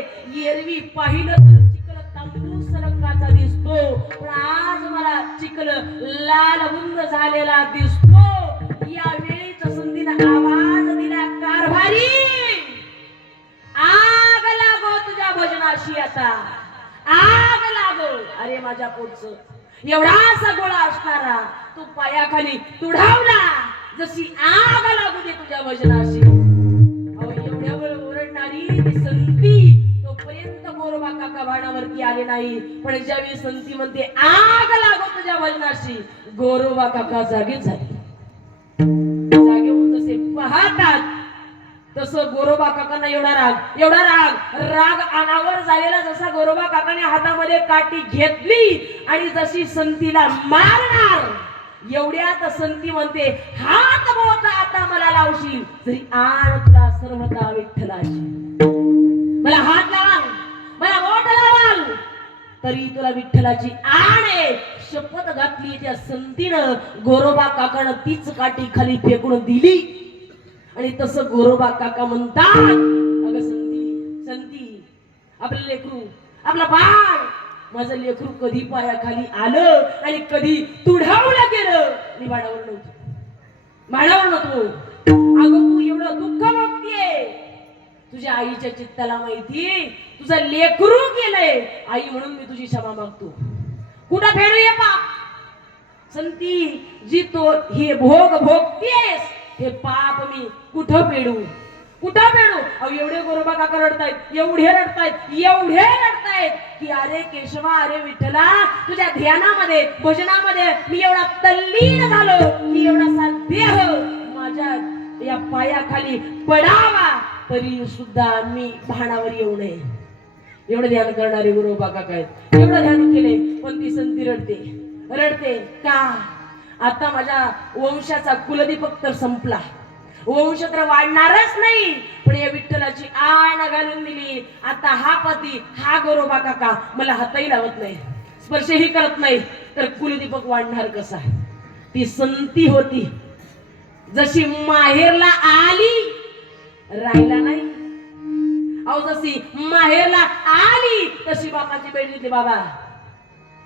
एरवी पाहिलं तर चिखल तांबूस रंगाचा दिसतो पण आज मला चिखल लाल बुंद झालेला दिसतो. या वेळीच संतीनं आवाज दिला कारभारी आग लागो तुझ्या भजनाशी आता आग लागो. अरे माझ्या पोटचं एवढासा गोळा असणारा तू पायाखाली तुढावला जशी आग लागू दे तुझ्या भजनाशी. अहो एवढ्यावर ओरडणारी ती संती तोपर्यंत गोरोबा काका भाणावरती आले नाही. पण ज्यावेळी संती म्हणते आग लागो तुझ्या भजनाशी गोरोबा काका जागेच झाले. जागेहून जसे पाहतात तसं गोरोबा काकांना एवढा राग अनावर झालेला. जसा गोरोबा काकाने हातामध्ये काठी घेतली आणि जशी संतीला मारणार एवढ्यात संती म्हणते हात बोट आता मला लावशील तरी आण तुला सर्वता विठ्ठलाची. मला हात लावाल मला बोट लावाल तरी तुला विठ्ठलाची आण आहे. शपथ घातली त्या संतीनं गोरोबा काकानं तीच काठी खाली फेकून दिली. आणि तसं गोरोबा काका म्हणतात अगं संती आपलं लेकरू आपला बाळ माझं लेकरू कधी पायाखाली आलं आणि कधी तुढावलं गेलं. आणि भाडावर नव्हतो अगं तू एवढं दुःख बघतीये तुझ्या आईच्या चित्ताला माहिती तुझं लेकरू गेलंय. आई म्हणून मी तुझी क्षमा मागतो. कुठं फेडूया पाप संती जी तो हे भोग भोगतेस हे पाप मी कुठं फेडू? अहो एवढे गोरोबा काका रडतायत एवढे रडतायत की अरे केशवा अरे विठ्ठला तुझ्या ध्यानामध्ये भजनामध्ये मी एवढा तल्लीन झालो की एवढासा देह माझ्या या पायाखाली पडावा तरी सुद्धा मी भाणावर येऊ नये. एवढं ध्यान करणारे गोरोबा काका आहेत. एवढं ध्यान केले पण ती संती रडते का? आता माझ्या वंशाचा कुलदीपक तर संपला वंश तर वाढणारच नाही पण या विठ्ठलाची आण घालून दिली. आता हा पती हा गोरोबा काका मला हातही लावत नाही स्पर्शही करत नाही तर कुलदीपक वाढणार कसा? ती संती होती जशी माहेरला आली राहिला नाही. अहो जशी माहेरला आली तशी बापाची बेड घेतली. बाबा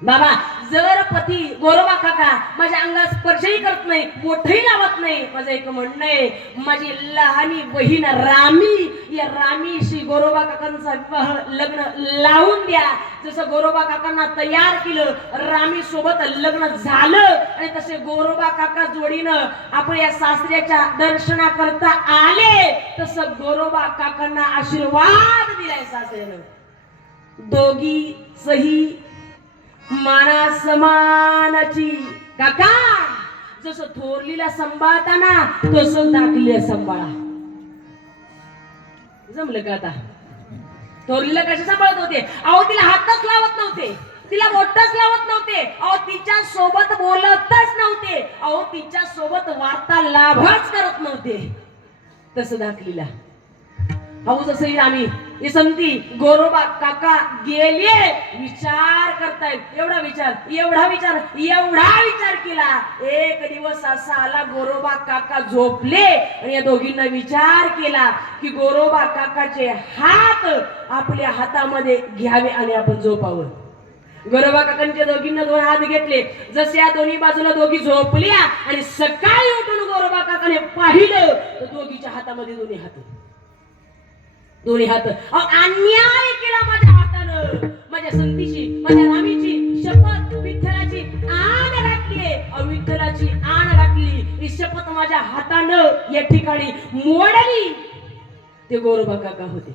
बाबा जर पती गोरोबा काका माझ्या अंगात स्पर्शही करत नाही, बोटही लावत नाही, माझं एक म्हणणं आहे माझी लहानी बहीण रामी, या रामीशी गोरोबा काकांचा विवाह लग्न लावून द्या. जसं गोरोबा काकांना तयार केलं, रामी सोबत लग्न झालं आणि तसे गोरोबा काका जोडीनं आपल्या सासऱ्याच्या दर्शनाकरता आले, तसं गोरोबा काकांना आशीर्वाद दिलाय सासऱ्यानं. दोघी सही माना समानाची. काका जसं थोरलीला सांभाळताना तसं धाकलीला सांभाळा. जमलं का आता? थोरलीला कसे सांभाळत होते? अहो तिला हातच लावत नव्हते, तिला बोटच लावत नव्हते, अहो तिच्या सोबत बोलतच नव्हते, अहो तिच्या सोबत वार्तालाभच करत नव्हते. तसं धाकलीला. अहो जसं आम्ही इसंती गोरोबा काका गेले, विचार करतायत. एवढा विचार केला. एक दिवस असा आला, गोरोबा काका झोपले आणि या दोघींना विचार केला की गोरोबा काकाचे हात आपल्या हातामध्ये घ्यावे आणि आपण झोपावं. गोरोबा काकांच्या दोघींना दोन हात घेतले. जसे या दोन्ही बाजूला दोघी झोपल्या आणि सकाळी उठून गोरोबा काकाने पाहिलं तर दोघीच्या हातामध्ये दोन्ही हात. अन्याय केला माझ्या हातानं. माझ्या संतीची, माझ्या रामीची शपथ विठ्ठलाची आण घातली, विठ्ठलाची आण घातली. ही शपथ माझ्या हातानं या ठिकाणी मोडली. ते गोरोबा काका होते.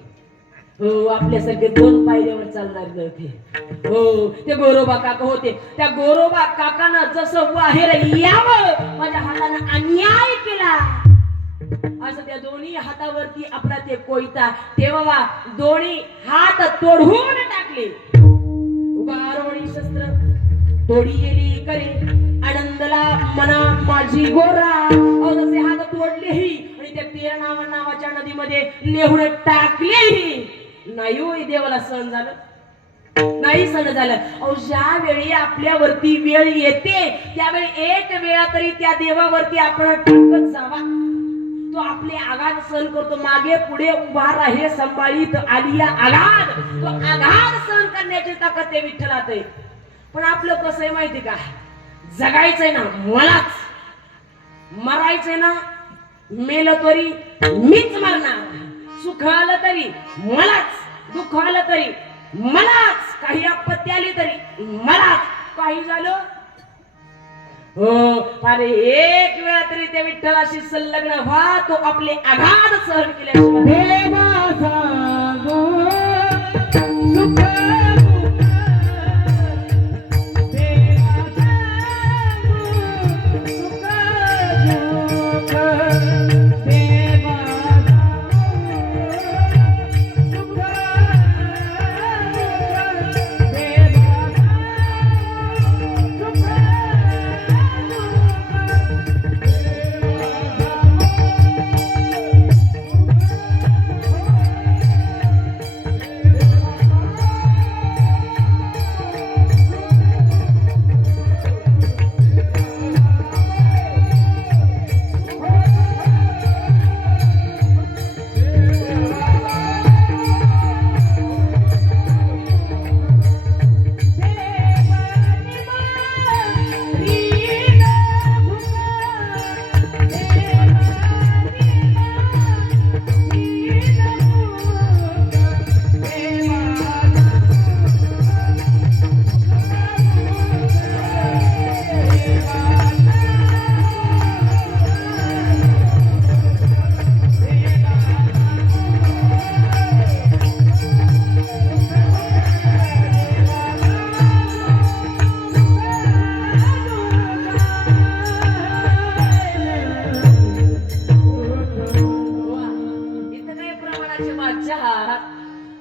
हो, आपल्यासारखे दोन पायऱ्यावर चालणार नव्हते. हो, ते गोरोबा काका होते. त्या गोरोबा काकानं जसं बाहेर यावं माझ्या हातानं अन्याय केला. असं त्या दोन्ही हातावरती आपला ते कोयता तेव्हा दोन्ही हात तोडून टाकले. उगारवणी शस्त्र तोडी गेली करे आनंदला मना माझी गोरा. जसे हात तोडलेही आणि त्या तेर नावाच्या नदीमध्ये नेहून टाकलेही. नाही हो, देवाला सहन झालं नाही. सहन झालं. अहो ज्या वेळी आपल्यावरती वेळ येते त्यावेळी एक वेळा तरी त्या देवावरती आपण टाकत जावा. तो आपले आघात सहन करतो. मागे पुढे उभा राहे संभाळीत आलिया आघात. तो आघात सहन करण्याची ताकद ते विठ्ठलात आहे. पण आपलं कसं आहे माहिती का? जगायचंय ना मलाच, मरायचंय ना मेलं तरी मीच मरणार. सुख आलं तरी मलाच, दुःख आलं तरी मलाच, काही आपत्ती आली तरी मलाच, काही झालं हो. अरे एक वेळा तरी त्या विठ्ठलाशी संलग्न व्हा. तो आपले आघात सहन केल्याशिवाय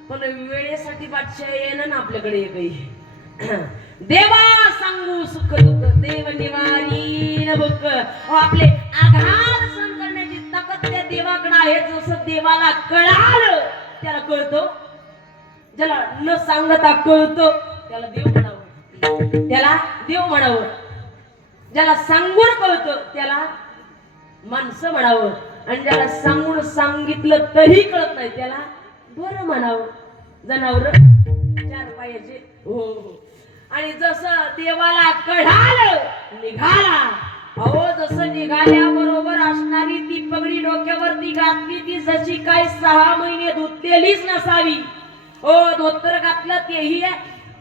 पण वेळेसाठी बादशाह येणं ना आपल्याकडे काही. देवा सांगू सुख दुःख देव निवारी न बुक. आपले आघात सहन करण्याची ताकद त्या देवाकडे आहे. जसं देवाला कळालं त्याला कळतं, ज्याला न सांगता कळतं त्याला देव म्हणावं, त्याला देव म्हणावं. ज्याला सांगून कळतं त्याला माणसं म्हणावं, आणि ज्याला सांगून सांगितलं तरी कळत नाही त्याला बरं म्हणावं. जनावर चार पायाचे हो. आणि जसं देवाला कळालं निघाला. अहो जसं निघाल्याबरोबर असणारी ती पगडी डोक्यावरती घातली ती जशी काही 6 महिने धुतलेलीच नसावी. ओ धोतर घातलं तेही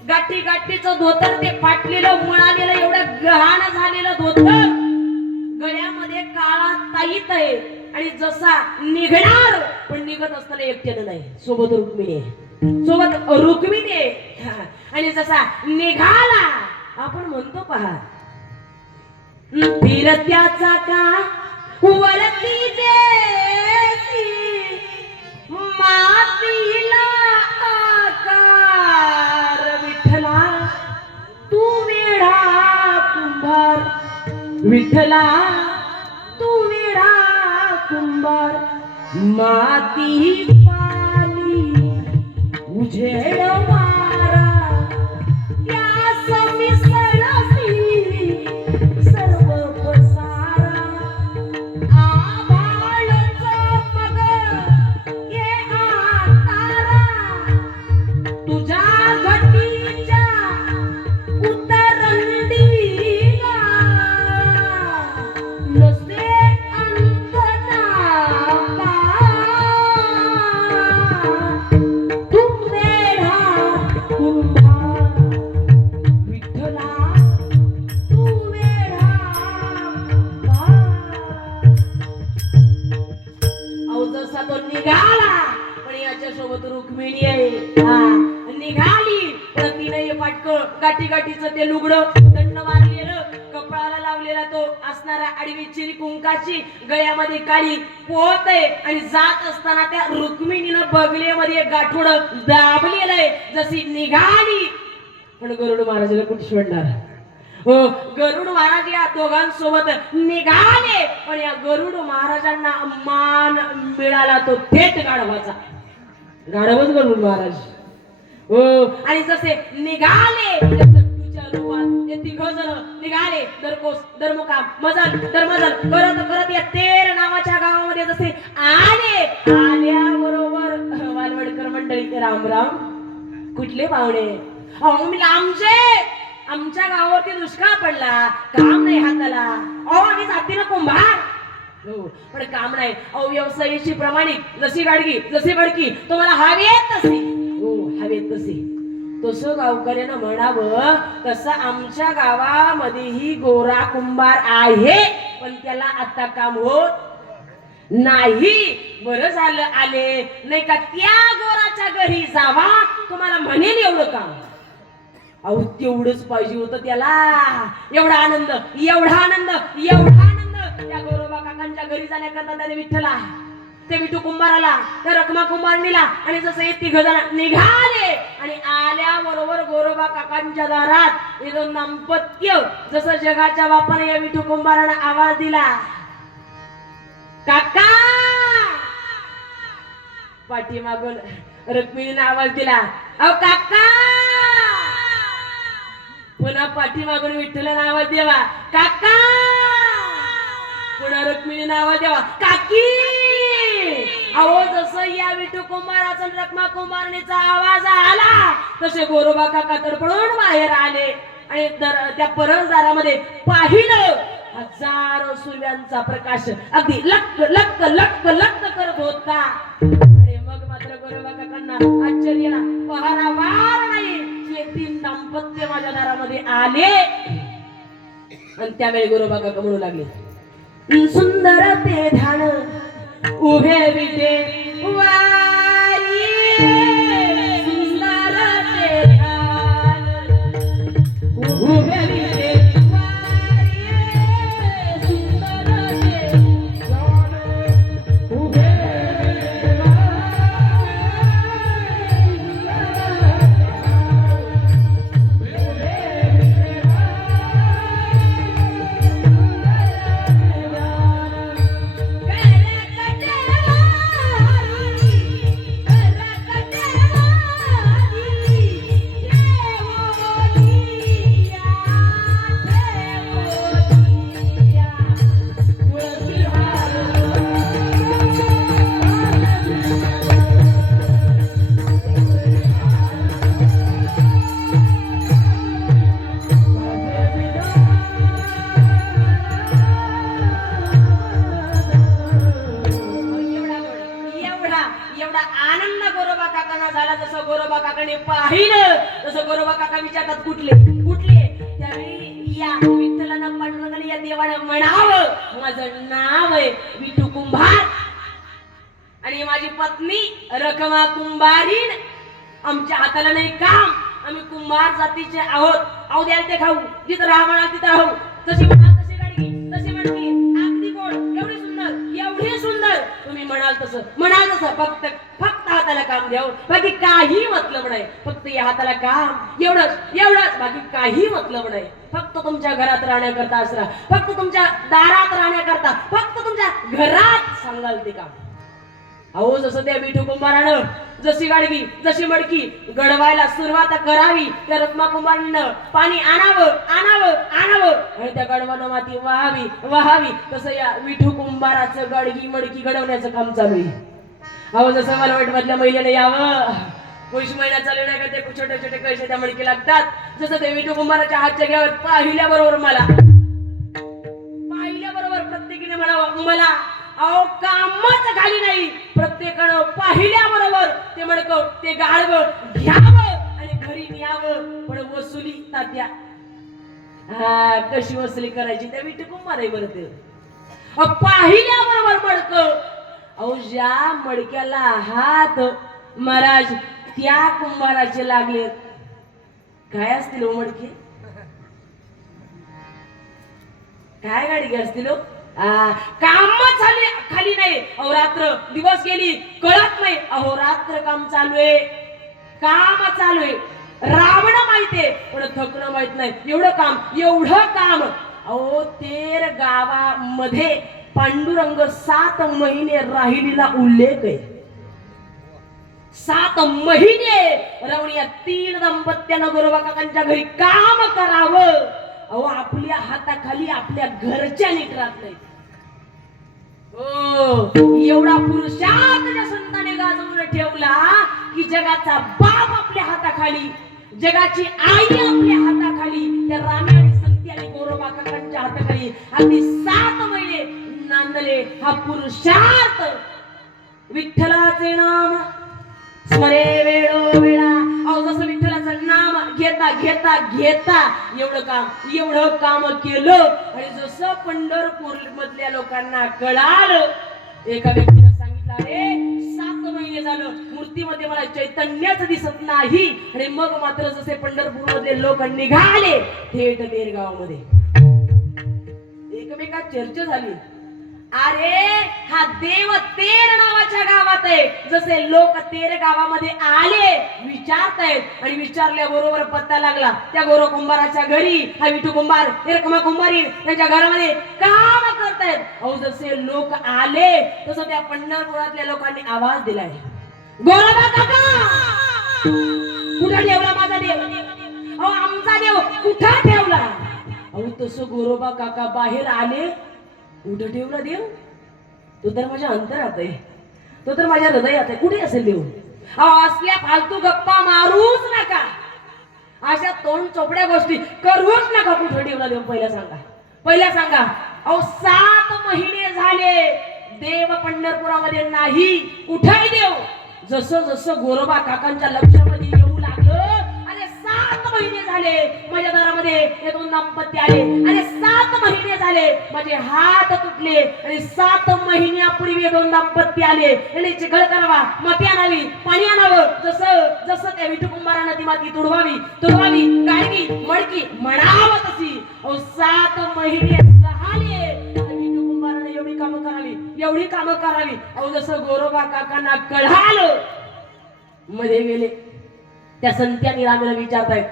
गाठी गाठीचं धोतर, ते फाटलेलं मुळालेलं एवढं गहाण झालेलं धोतर, गळ्यामध्ये काळा ताईत आहे. आणि जसा निघणार पण निघत असताना एकट्यानं नाही, सोबत रुक्मिणी आहे. आणि जसा निघाला आपण म्हणतो पहा, फिरत्याचा का वरती देसी मातीला आकार, विठ्ठला तू वेडा कुंभार, विठ्ठला तू वेडा कुंभार, माती पाणी उजेड वारा त्या समिसळसी सर्व पसारा, आभाळचं मग ये आकारा, तुझ्या घटीच्या उतरंडीला नसे अंतता तू वेडा कुंभार, विठ्ठला तू वेडा कुंभार. अहो जसा तो निघाला पण याच्यासोबत रुक्मिणी आहे. निघाली तर तिने पाटकळ गाठी गाठीचं ते लुगडं दंड मारलेलं, कपाळाला लावलेला तो असणारा आडवी चिरी कुंकाची, गळ्यामध्ये काळी पोत आहे. आणि जात असताना त्या रुक्मिणीनं बगलेमध्ये एक गाठोड दाबलेलं आहे. जशी निघाली पण गरुड महाराजाला कुठे सोडणार. हो गरुड महाराज या दोघांसोबत निघाले पण या गरुड महाराजांना मान मिळाला तो थेट गाढवाचा. गाढवच गरुड महाराज. हो आणि जसे निघाले तुझ्या रूपात ते 3 जण निघाले. दरकोस दरमुकाम मजल दरमजल करत करत या तेर नावाच्या गावामध्ये जसे आले. आल्याबरोबर वालवडकर मंडळी राम राम. कुठले पाहुणे. अहो मी लांबचे, आमच्या गावावरती दुष्काळ पडला, काम नाही हाताला. अहो आम्ही जाती ना कुंभार. हो पण काम नाही. अहो व्यवसायाशी प्रमाणित जशी गाडगी जशी बडकी तुम्हाला हवेत तशी. हो हवेत तशी. तसं गावकऱ्यानं म्हणावं तसं आमच्या गावामध्येही गोरा कुंभार आहे पण त्याला आता काम होत नाही. बरं झालं आले, नाही का त्या गोराच्या घरी जावा तुम्हाला म्हणेल एवढं काम. अहो तेवढंच पाहिजे होतं त्याला. एवढा आनंद एवढा आनंद एवढा आनंद त्या गोरोबा काकांच्या घरी जाण्याकरता त्याने विठ्ठला ते विठू कुंभाराला त्या रखमा कुंभारणीला आणि जसं हे 3 जण निघाले आणि आल्याबरोबर गोरोबा काकांच्या दारात हे दाम्पत्य जसं जगाच्या बापाने या विठू कुंभाराला आवाज दिला, काका. पाठीमागून रुक्मिणीने आवाज दिला, अहो काका. पुन्हा पाठीमागून विठ्ठलाने आवाज द्यावा, काका. पुन्हा रुक्मिणीने आवाज द्यावा, काकी. अहो जसं या विठू कुंभाराचा रखमा कुंभारणीचा आवाज आला तसे गोरोबा काका तडपडून बाहेर आले आणि त्या परसदारामध्ये पाहिलं हजारो सूर्यांचा प्रकाश अगदी लक्क लक्क लक्क लक्क करत होता. आणि मग मात्र गोरोबा काकांना आश्चर्याला पहारावार नाही की 3 दाम्पत्य माझ्या दारामध्ये आले. आणि त्यावेळी गोरोबा काका म्हणू लागले, सुंदर ते ध्यान उभे विटे वारी, सुंदर ते ध्यान उभे विटे वारी, सुंदर ते ध्यान उभे विटे वारी. पाहिलं तसं गोरोबा काका विचारतात कुठले कुठले. त्यावेळी या विठ्ठलानं पांडुरंगाने या देवानं म्हणावं माझं नाव आहे विठू कुंभार आणि माझी पत्नी रखमा कुंभारीण. आमच्या हाताला नाही काम, आम्ही कुंभार जातीचे आहोत. अहो द्याल ते खाऊ, जिथं राहा म्हणाल तिथं राहू. जशी म्हणाल तशी गाडगी, तशी म्हणकी अगदी गोड, एवढी सुंदर एवढी सुंदर. तुम्ही म्हणाल तसं फक्त फक्त हाताला काम द्यावं, बाकी काही मतलब नाही. फक्त या हाताला काम एवढंच बाकी काही मतलब नाही. फक्त तुमच्या घरात राहण्याकरता असरा, फक्त तुमच्या दारात राहण्याकरता, फक्त तुमच्या घरात सांगाल ते काम. अहो जसं त्या विठू कुंभारानं जशी गाडगी जशी मडकी गडवायला सुरुवात करावी, त्या रखमा कुंभारानं पाणी आणावं आणि त्या गडवानं माती वाहावी तसं या विठू कुंभाराचं गडगी मडकी घडवण्याचं काम चालू आहे. अहो जसं मला वाईट मधल्या महिलेने यावं, पैश महिना चालू नाही का ते छोटे छोटे पैसे त्या मडकी लागतात. जसं ते विठू कुंभाराच्या हातच्या घ्यावर पाहिल्याबरोबर प्रत्येकीने म्हणावं मला अहो कामच खाली नाही. प्रत्येकानं पाहिल्याबरोबर ते मडकं ते गाळवं घ्यावं आणि घरी न्यावं. पण वसुली तात्या कशी वसुली करायची त्या विठू कुंभार आहे बरं ते. पाहिल्याबरोबर मडकं, अहो ज्या मडक्याला हात महाराज त्या कुंभाराचे लागले. काय असतील ओ मडके, काय गाडी असतील ओ. कामच झाले खाली नाही. अहो रात्र दिवस गेली कळत नाही. अहो रात्र काम चालू आहे, राबणं माहितीये पण थकणं माहित नाही. एवढं काम. अहो तेर गावामध्ये पांडुरंग 7 महिने राहिलेला उल्लेख आहे. 7 महिने राहून या 3 दंपत्यानं गोरोबा काकांच्या घरी काम करावं. अहो आपल्या हाताखाली आपल्या घरच्या नीट राहत नाही. एवढा पुरुषार्थ त्या संतांनी गाजवून ठेवला की जगाचा बाप आपल्या हाताखाली, जगाची आई आपल्या हाताखाली, त्या रामी आणि संती आणि गोरोबा काकांच्या हाताखाली अगदी 7 महिने नांदले. हा पुरुषार्थ विठ्ठलाचे नाम स्मरे वेळोवेळा. अहो जसं विठ्ठलाचं नाम घेता घेता घेता एवढं काम केलं आणि जसं पंढरपूर मधल्या लोकांना कळालं, एका व्यक्तीने सांगितलं अरे 7 महिने झालं मूर्तीमध्ये मला चैतन्यच दिसत नाही. आणि मग मात्र जसे पंढरपूर मधले लोक निघाले थेट देरगाव मध्ये, एकमेकात चर्चा झाली. अरे हा देव तेर नावाच्या गावात आहे. जसे लोक तेर गावामध्ये आले विचारतायत आणि विचारल्याबरोबर पत्ता लागला त्या गोरो कुंभाराच्या घरी हा विठू कुंभार रखमा कुंभारी त्यांच्या घरामध्ये काम करतायत. अहो जसे लोक आले तसं त्या पंढरपुरातल्या लोकांनी आवाज दिलाय, गोरोबा काका कुठं ठेवला माझा देव, अहो आमचा देव कुठं ठेवला. अहो तसं गोरोबा काका बाहेर आले. कुठं ठेवला देव, तो तर माझ्या अंतरात आहे, तो तर माझ्या हृदयात आहे. कुठे असेल देव. असल्या फालतू गप्पा मारूच नका, अशा तोंड चोपड्या गोष्टी करूच नका. कुठं ठेवला देव पहिला सांगा. अहो 7 महिने झाले देव पंढरपुरामध्ये नाही. कुठे देव. जसं जसं गोरोबा काकांच्या लक्षामध्ये येऊ लागलं, अरे 7 महिने झाले माझ्या दारामध्ये हे 2 दाम्पत्य आले, अरे 7 महिने झाले माझे हात तुटले आणि 7 महिन्यापूर्वी 2 दाम्पत्य आले. आणि चिखल करावा, माती आणावी, पाणी आणावं. जसं जसं त्या विठू कुंभारानं ती माती तुडवावी गाडगी मडकी म्हणावं तशी. अहो 7 महिने झाले विठू कुंभारानं एवढी कामं करावी. अहो जसं गोरोबा काकांना कळालं, मध्ये गेले त्या संत्या निरामेला विचारतायत,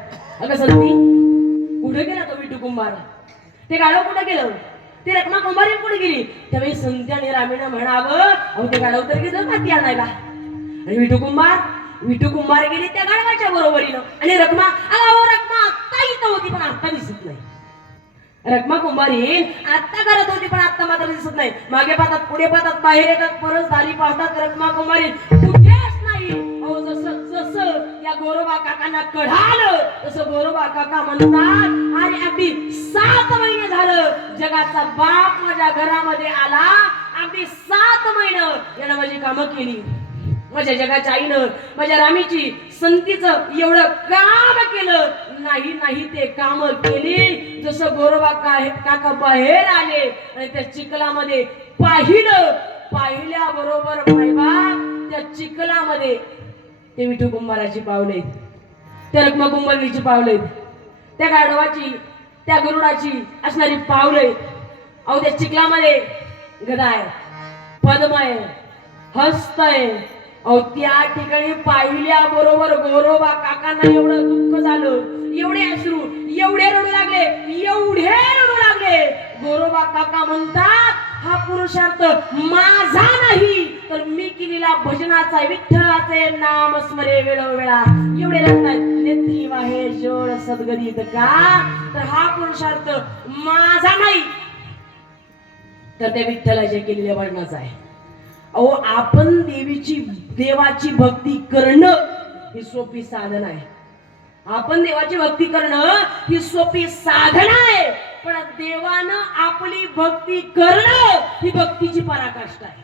अगं संती कुठे गेला तो विठू कुंभार, ते गाढव कुठे गेलं, ते रखमा कुंभारी कुठे गेली. त्यावेळी संत्या निरामेनं म्हणावं अहो ते गाढव तर गेलं माती आणायला. आणि विठू कुंभार गेले त्या गाढवाच्या बरोबरीनं. आणि रखमा आत्ता इथं होती पण आत्ता दिसत नाही. रखमा कुंभारी आत्ता करत होती पण आत्ता मात्र दिसत नाही. मागे पाहतात, पुढे पाहतात, बाहेर येतात, परत झाली पाहतात, रखमा कुंभारी कुठेच नाही. अहो जसं जसं या गोरोबा काकांना कळालं तसं गोरोबा काका म्हणतात अरे अगदी 7 महिने झालं जगाचा बाप माझ्या घरामध्ये आला. अगदी 7 महिने यानं माझी कामं केली. माझ्या जगाच्या आईनं माझ्या रामीची संतीचं एवढं काम केलं नाही. नाही ते काम केली. जसं गोरोबा काका बाहेर आले आणि त्या चिखलामध्ये पाहिल्याबरोबर त्या चिखलामध्ये ते विठू कुंभाराची पावले, त्या रखमा कुंभारीची पावले, त्या गाढवाची त्या गरुडाची असणारी पावले. अहो त्या चिखलामध्ये गदा आहे, पद्म आहे, हस्त आहे. अहो त्या ठिकाणी पाहिल्याबरोबर गोरोबा काकांना एवढं दुःख झालं, एवढे अश्रू, एवढे रडू लागले, एवढे रडू लागले. गोरोबा काका म्हणतात हा पुरुषार्थ माझा नाही तर मी केलेला भजनाचा, विठ्ठलाचे नाम स्मरे वेळोवेळा. एवढे रडतात. नेत्री वाहे जोड सद्गदित का, तर हा पुरुषार्थ माझा नाही तर त्या विठ्ठलाच्या केलेल्या भजनाचा आहे. अहो आपण देवाची भक्ती करणं ही सोपी साधना आहे. आपण देवाची भक्ती करणं ही सोपी साधना आहे. पण देवानं आपली भक्ती करणं ही भक्तीची पराकाष्ठा आहे.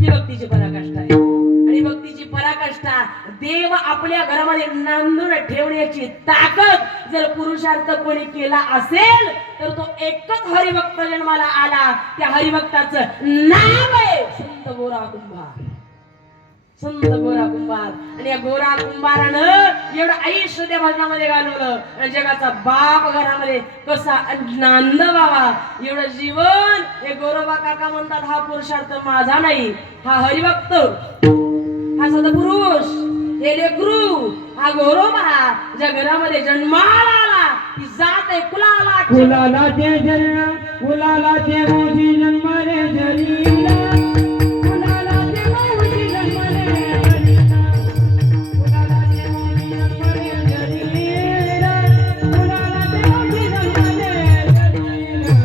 ही भक्तीची पराकाष्ठा आहे. आणि भक्तीची पराकाष्ठा देव आपल्या घरामध्ये नांदून ठेवण्याची ताकद जर पुरुषार्थ कोणी केला असेल तर तो एकच हरिभक्त जन्माला आला. त्या हरिभक्ताचं नाव आहे संत गोरा कुंभार. संत गोरा कुंभार. आणि या गोरा कुंभारानं एवढं आयुष्य त्या भजनामध्ये घालवलं. आणि जगाचा बाप घरामध्ये कसा आनंद व्हावा एवढं जीवन हे गोरोबा काका म्हणतात हा पुरुषार्थ माझा नाही, हा हरिभक्त, हा सदपुरुष, हे लेकरू, हा गोरोबा ज्या घरामध्ये जन्माला आला ती जात आहे कुलाला कुलालाचे जन्म, कुलालाचे मोठी जन्माले जरीला, कुलालाचे मोठी जन्माले जरीला, कुलालाचे मोठी जन्माले जरीला, कुलालाचे मोठी जन्माले जरीला.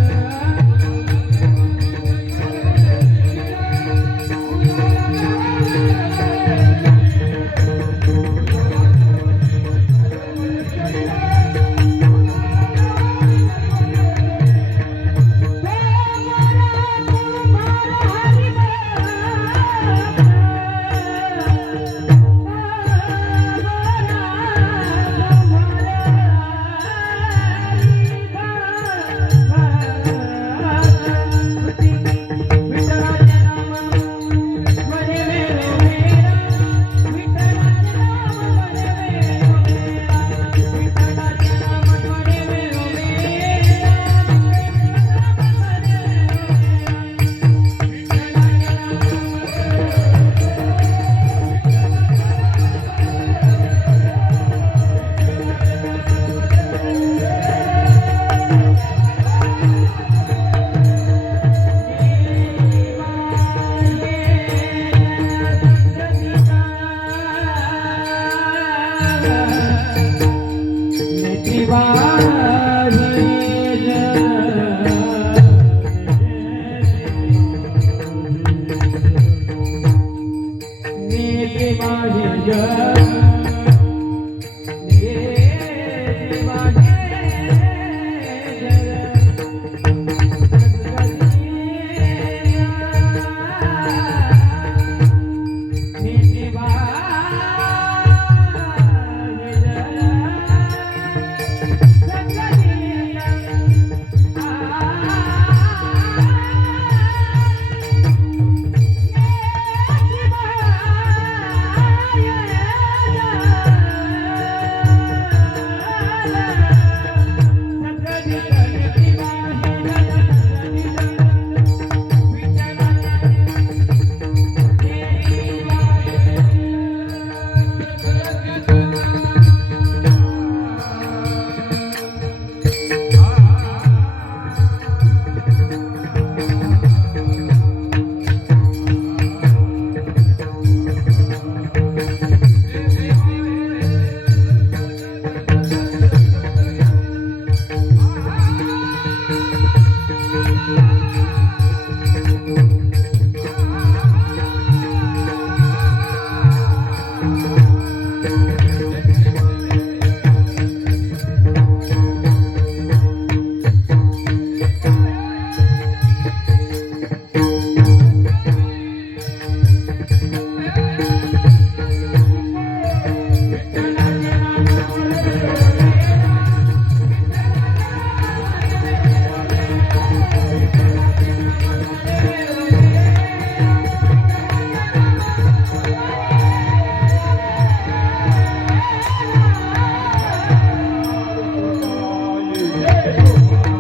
जय शोभा